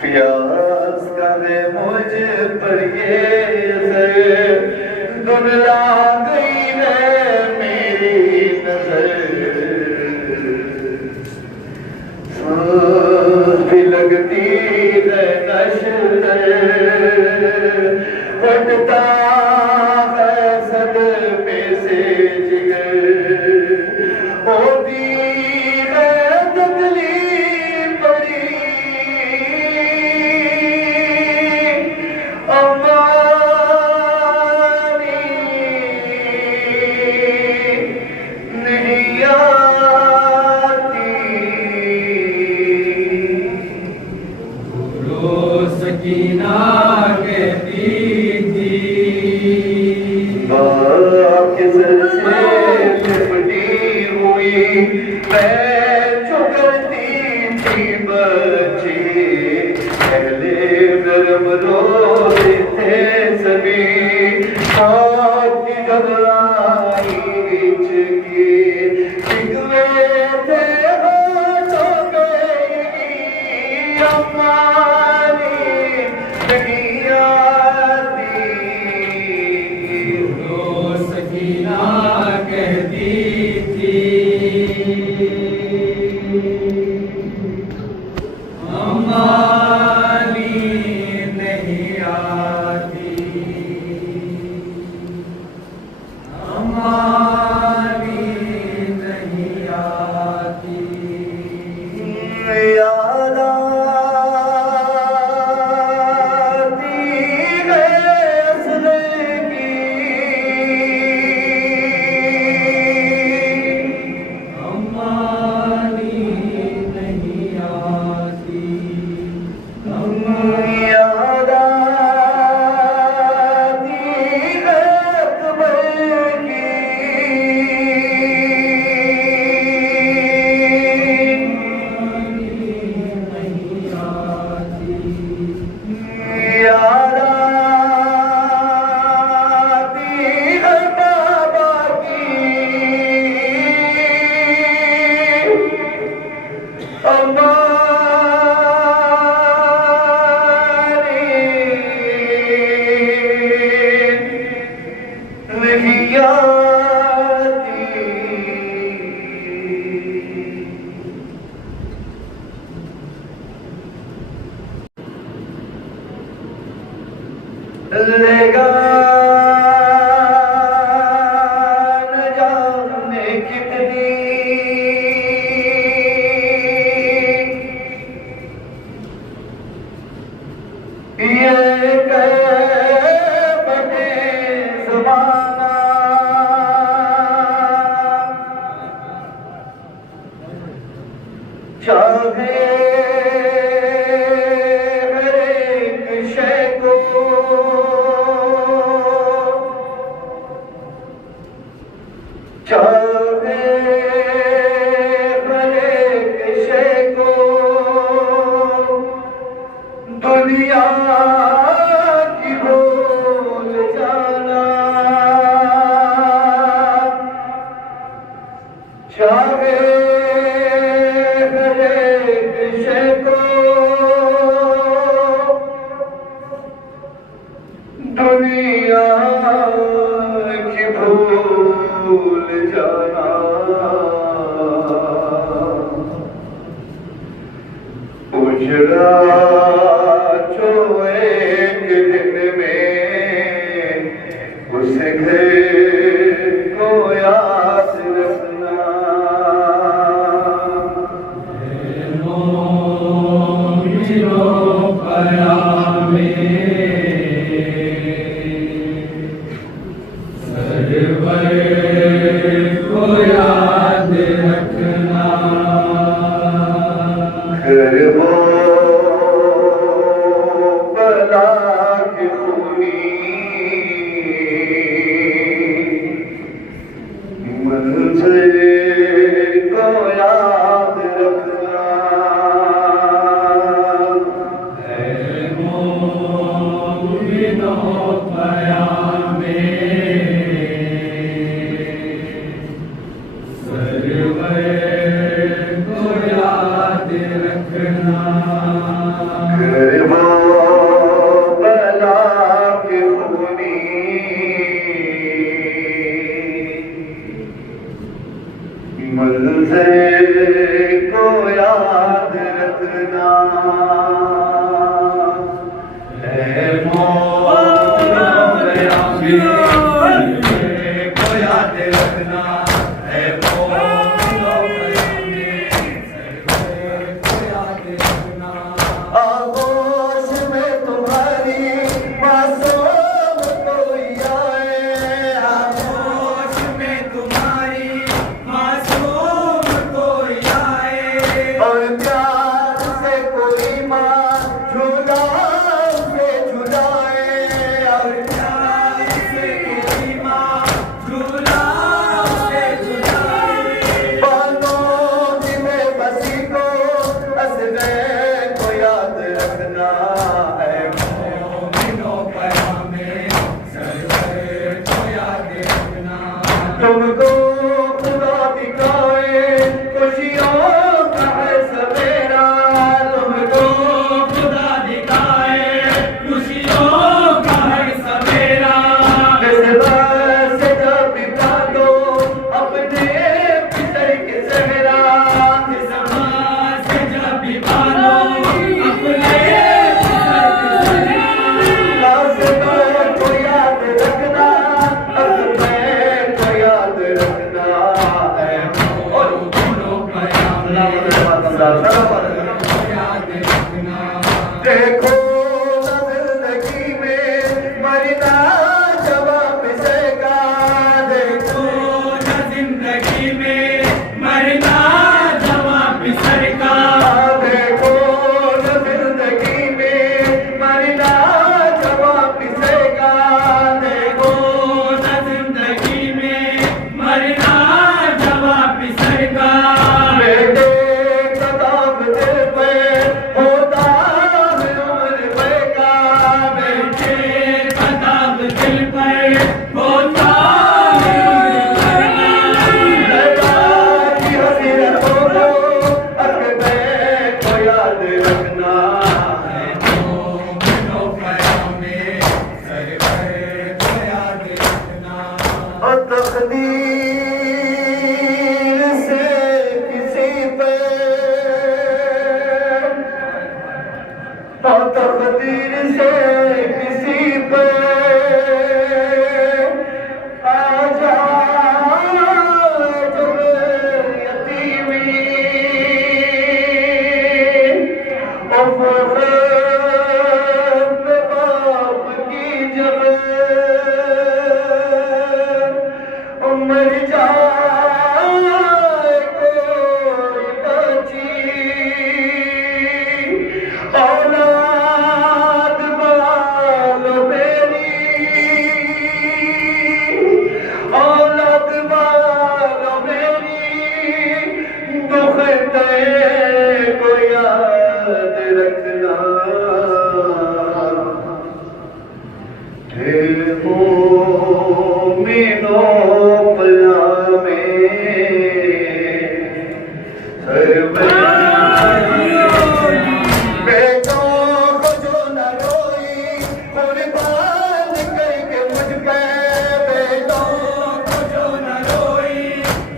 प्यास का है मुझ पर ये असर, दुनिया गई है मेरी नजर, सांस भी लगती है नशर, फटता है सदमे से जिगर, होती है तकलीफ बड़ी, अम्मा नींद नहीं आती। रोज सकीना कहती थी, आपके सर से लिपटी हुई मैं जो करती थी बच्ची, पहले नरम रोते थे सभी, आपकी घबराई हिचकी, शिकवे थे हाथों में, अम्मा नींद नहीं आती। रोज सकीना कहती थी, अम्मा नींद नहीं आती, अम्मा नींद नहीं आती। याद आती है असर की, अम्मा नींद नहीं आती, याद आती है अकबर की, याद आती है बाबा की, अम्मा नींद नहीं आती। लेगा न जाने कितनी ये बने ज़माना, चाहे हर एक शय को चाहे हर एक शय को दुनिया की भूल जाना चाहे हर एक शय को दुनिया की भूल जाना उजड़ा जो एक दिन में उस घर को याद रखना घर वो बला की खूनी मंज़िल को याद रखना है मोमिनो क़यामे सरवर को याद रखना घर वो बला की खूनी मंज़िल को याद रखना है मोमिनो क़यामे को याद रखना है मोमिनो क़यामे को याद रखना आगोश में तुम्हारी मासूम कोई आए आगोश में तुम्हारी मासूम कोई आए और प्यार से कोई माँ झूला से झुलाए और प्यार से कोई माँ झूला से झुलाए बालों में बसी को असग़र को याद रखना है मोमिनो क़यामे सरवर को याद रखना तुमको खुदा दिखाए खुशियों का है सवेरा तुमको खुदा दिखाए खुशियों का है सवेरा बस जब बिता दो अपने पितर के सहरा इस समाज से जब भी पालो अपने लाज़िम को याद रखना अज़्मत को याद रखना है और मोमिनो क़यामे याद रखना देखो जिंदगी में मरना जवाब पिसेगा देखो न जिंदगी में मरना जवाब सरका देखो जिंदगी में मरना जवाब पिसेगा देखो न जिंदगी में मरना जवाब सरका बेटे कदम दिल पे होता है उम्र बेका बेटे कताब दिल पर होता लगा की हसीरतों को अकबर को याद रखना है मोमिनो क़यामे सरवर को याद रखना और तकदीर से किसी पे और तकदीर से किसी पे आ जाए जब यतीमी और बाप की जब मर जाए कोई बची बेटों को जो न रोई कुर्बान करके मुझ पे, बेटों को जो न रोई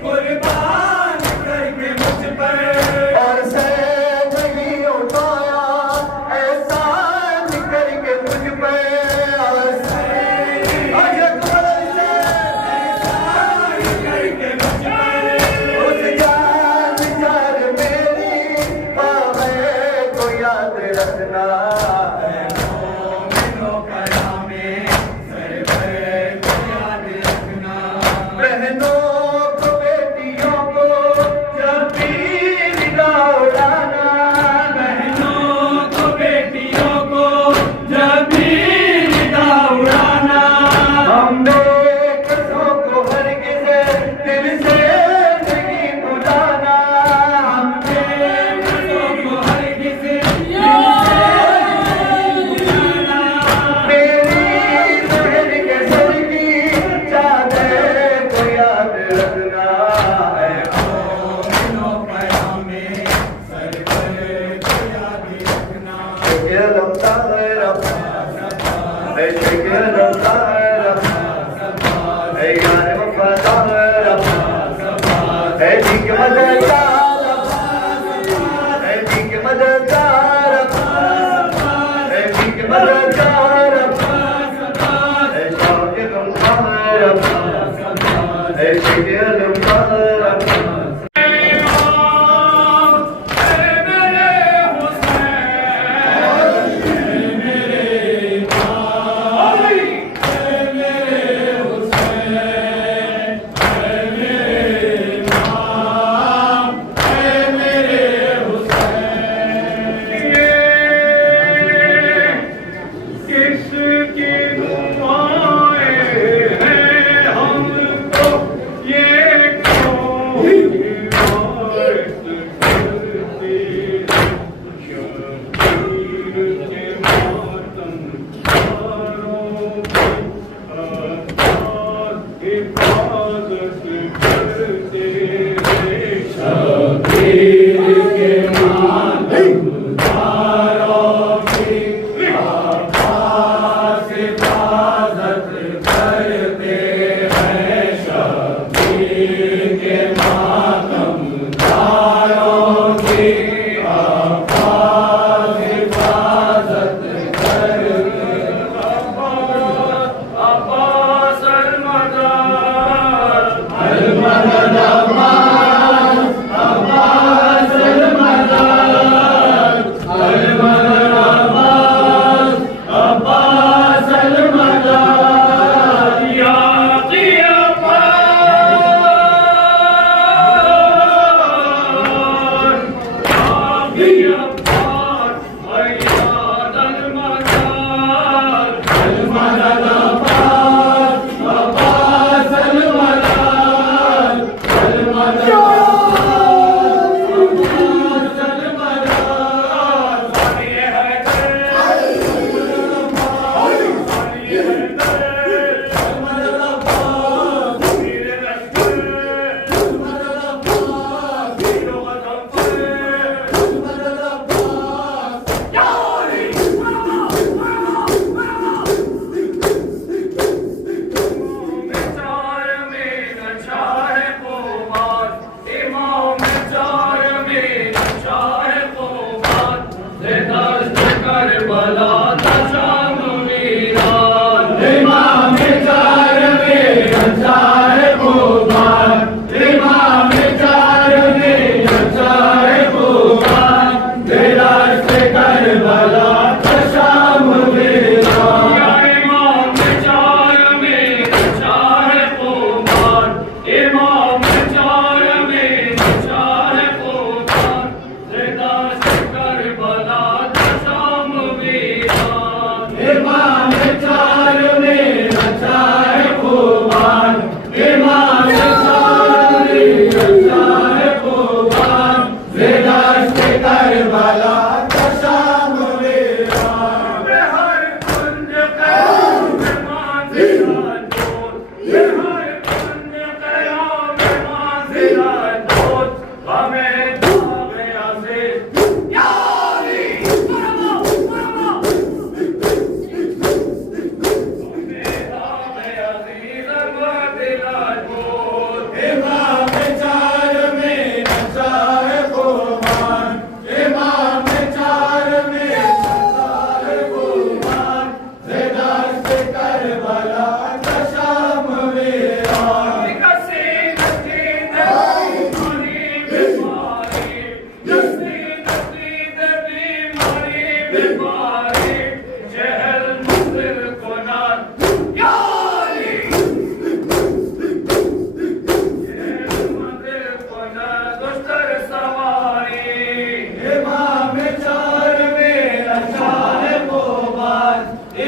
कुर्बान करके मुझ पर, और से नहीं उठाया एहसान करके मुझ पे, और से अजगर से एहसान करके मुझ पर, उस जान जार मेरी बाहें को याद रखना। मोमिनो कयामे सर पर को याद रखना। बहनों को बेटियों को जब भी विदा उड़ाना, बहनों को बेटियों को जब भी विदा उड़ाना, हम बेकसों को हरगिज़ दिल से नहीं भुलाना, हम बेकसों को हरगिज़ दिल से नहीं भुलाना। मेरी बहन के सर की चादर को याद रखना। मोमिनो कयामे सर पर को याद रखना। Çekelim dağlara, ey çekelim dağlara, ey yarım dağlara, ey dikmede dağlara, ey dikmede dağlara, ey dikmede dağlara, ey çekelim dağlara, ey çekelim dağlara. किसकी दुआएं हैं हमको ये कौन बात करती शबीर के मातम तारों की आवाज़ हिफाजत करते हैं। शबीर के मातम तारों की आवाज़ हिफाजत करते हैं। शबीर के मातम तारों की आवाज़ हिफाजत करते हैं। अब्बास अल-मदद, अल-मदद अब्बास, अब्बास अल-मदद। बीमारी जहल मुस्लिम को ना यारी जहल मुस्लिम को ना दुश्तर सवारी इमाम चार मेरा चाहे कुर्बान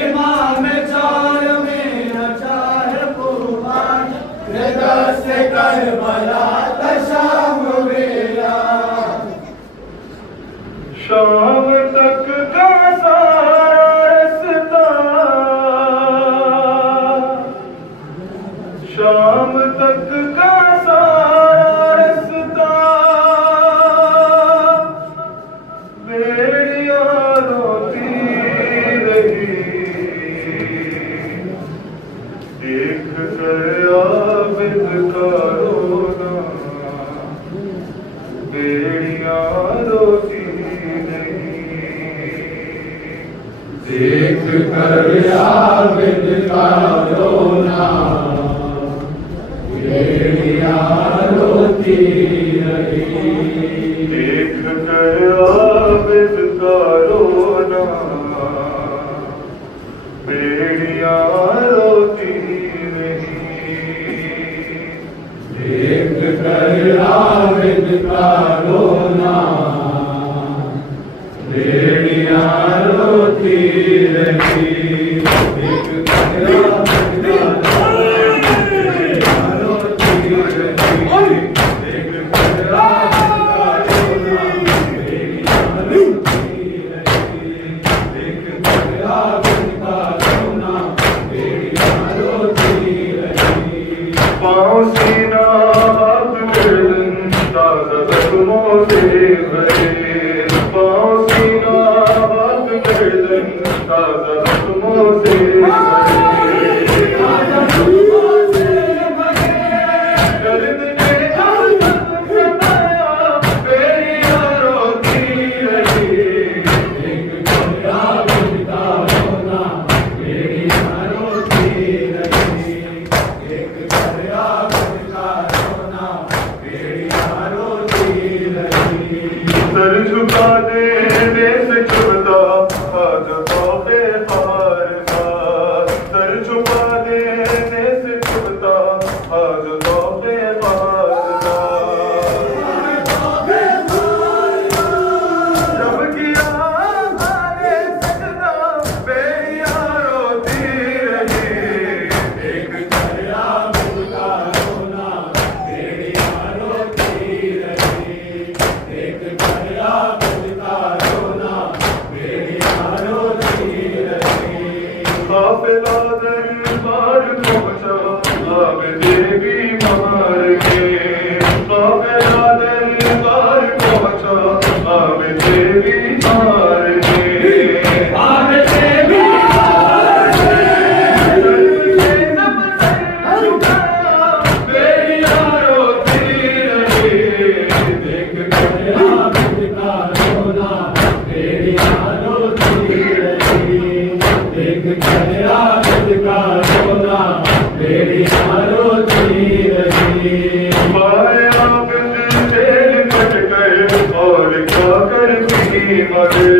इमाम चार मेरा चाहे कुर्बान रज़ा से करबला तशाम मेरा शाम तक का सारा रास्ता शाम तक का सारा रास्ता बेड़ियां रोती रही देख कर आबिद का रोना बेड़ियां रोती देख कर आबिद का रोना बेड़ियां रोती रही देख कर आबिद का रोना बेड़ियां रोती रही देख कर आबिद का रोना बेड़ियां रोती रही देख कर आबिद का बेड़ियां रोती रही देख कर आबिद का रोना बेड़ियां रोती रही देख कर आबिद का रोना बेड़ियां रोती रही पाँव सीना हाथ गर्दन ताज़ा जख्मों से भरे पाँव सीना हाथ गर्दन ताज़ा जख्मों से दर्द ने आज़म सताया बेड़ियां रोती रही देख कर आबिद का रोना बेड़ियां रोती रही देख कर आबिद का रोना बेड़ियां रोती रही सर झुका देने से चुभता आज तौबे हार का सर झुका देने से चुभता आज तौबे हार का जब किया हमारे सजदा बेड़ियां रोती रही देख कर आबिद का रोना बेड़ियां रोती रही देख कर आबिद का रोना बेड़ियां रोती रही काफिला दरबार पहुंचा आबिद बीमार के काफिला दरबार पहुंचा आबिद बीमार के आबिद बीमार बेड़ियां रोती रही देख कर आबिद का रोना बेड़ियां रोती रही देख कर आबिद का रोना बेड़ियां रोती रही पाए आबिद जेल कट गए और क्या कर भी मरे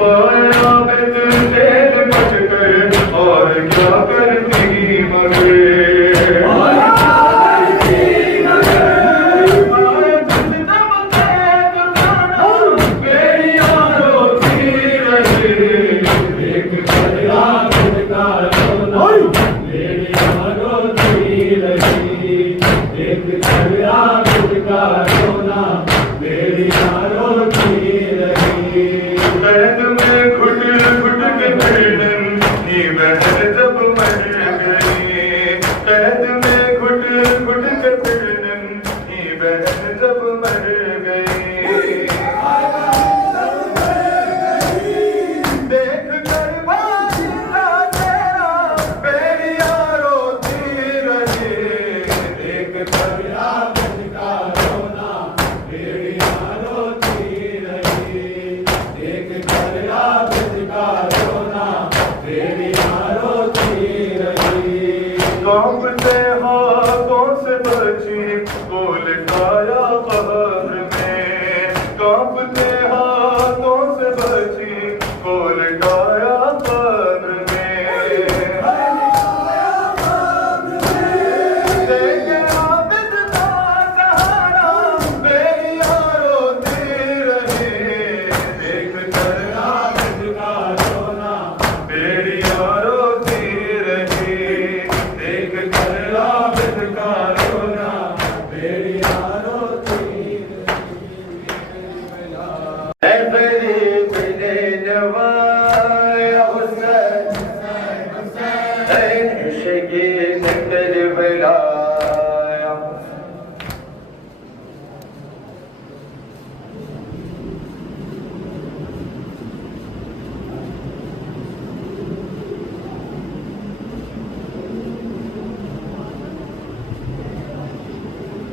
पाए आबिद जेल कट गए और क्या कर भी मरे बेड़ियां रोती रही देख कर आबिद का रोना बेड़ियां रोती रही देख कर आबिद का रोना बेड़ियां रोती रही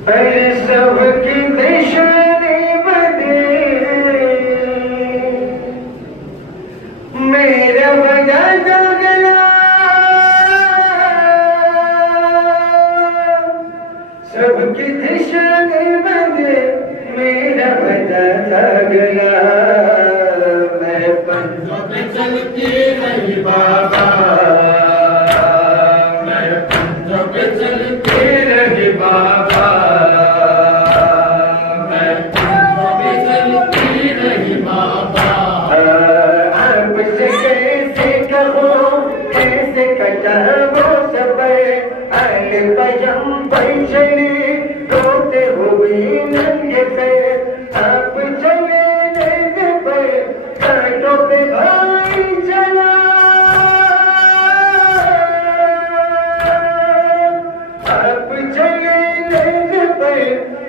सबकी निशानी बदे मेरा बजा जागना सबकी निशानी बदे मेरा बजा जागना मैं पंजों पे चलती रही बाबा मैं पंजों पे चलती रही बाबा रोते हुए नंगे से आप चले नंगे पे कांटों पे भाई चला आप चले नंगे पे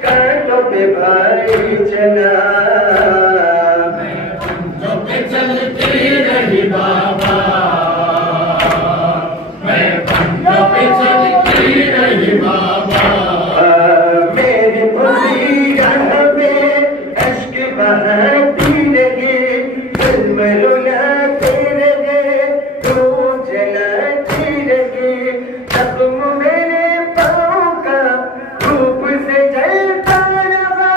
कांटों पे भाई चला पंजों पे चलती रही बाबा मैं पंजों पे चलती रही बाबा मेरी पूरी राह में अश्क बहाती रही दिल में रुलाते रहे तू जलाती रही जख्म मेरे पाँव का धूप से जलता रहा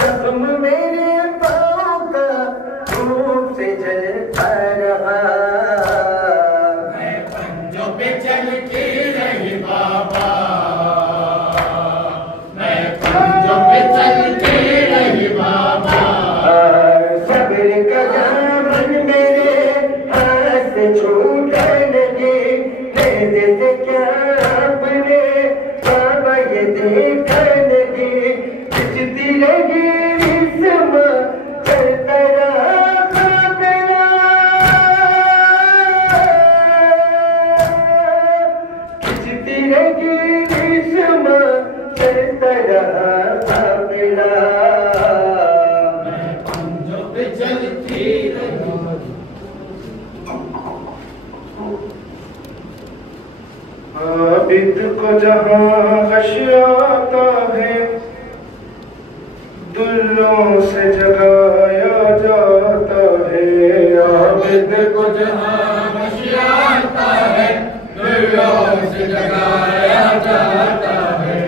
जख्म मेरे पाँव का धूप से जलता रहा चलती रही बाबा मैं पंजों पे चलती रही बाबा सब्र का दामन मेरे हाथ से छूटा नहीं नेज़े से क्या आपने बाबा ये देखा नहीं खिंचती रही रिस्मा चलता रहा चलता रहा मेरा मैं पंजों पे चलती रही आबिद को जहाँ हशियाता है दुल्लों से जगाया जाता है आबिद को जहाँ हशियाता है दुल्लों से जगाया जाता है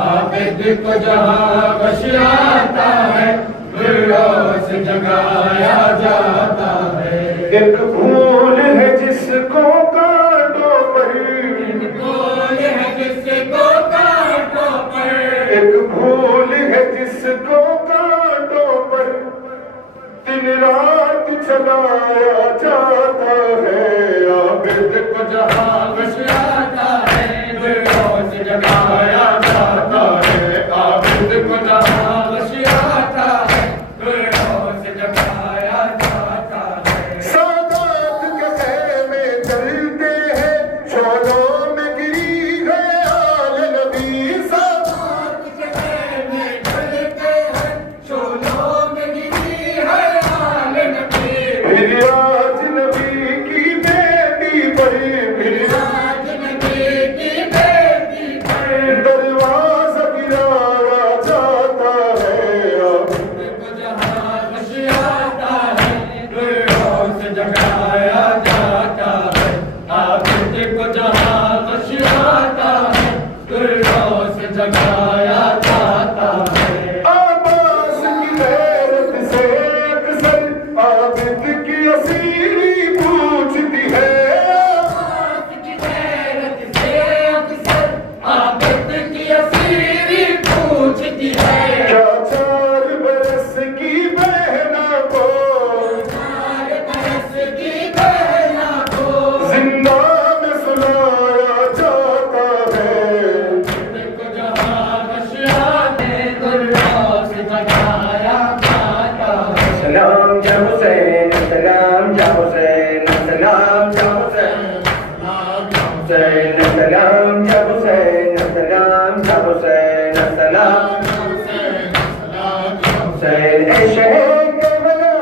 आबिद को जहाँ बशियाता है दुल्लों से जगाया जाता है एक भूल है जिसको कांटों पर एक भूल है जिसको कांटों पर एक भूल है जिसको कांटों पर दिन रात चलाया जाता है आबिद को जहाँ बशियाता है दुल्लों से जगाया जाता है आबिद को जहाँ बशियाता है दुल्लों से जगाया जाता है सादात के खेमे चलते हैं शोलों में गिरी है आल नबी सादात के खेमे चलते हैं शोलों में गिरी है आल नबी फिर आज नबी की बेटी बड़ी फिर आज नबी की बेटी दरवाजा गिराया जाता है आबिद को जहाँ बशियाता है दुल्लों से जगाया जाता है आबिद को जहाँ बशियाता है दुल्लों से जगाया जाता है आबास की गैरत से अक्सर आबिद की असीरी पूछती है आबास की गैरत से अक्सर आबिद की असीरी पूछती है क्या 4 बरस की बहना को 4 बरस की बहना को जिंदा में सुनाया जाता है आबिद को जहाँ बशियाते दुल्लों से जगाया जाता है सलाम या हुसैन सलाम या हुसैन सलाम या हुसैन सलाम या हुसैन सलाम या हुसैन सलाम हुसैन ऐ शहर करबला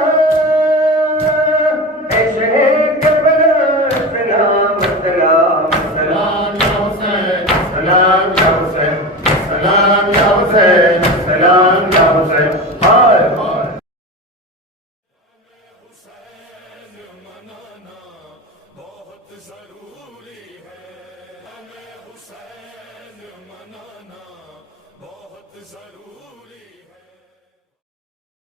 ऐ शहर करबला सलाम सलाम सलाम हुसैन सलाम या हुसैन हाय हाय बहुत जरूरी है, हमें हुसैन मनाना बहुत जरूरी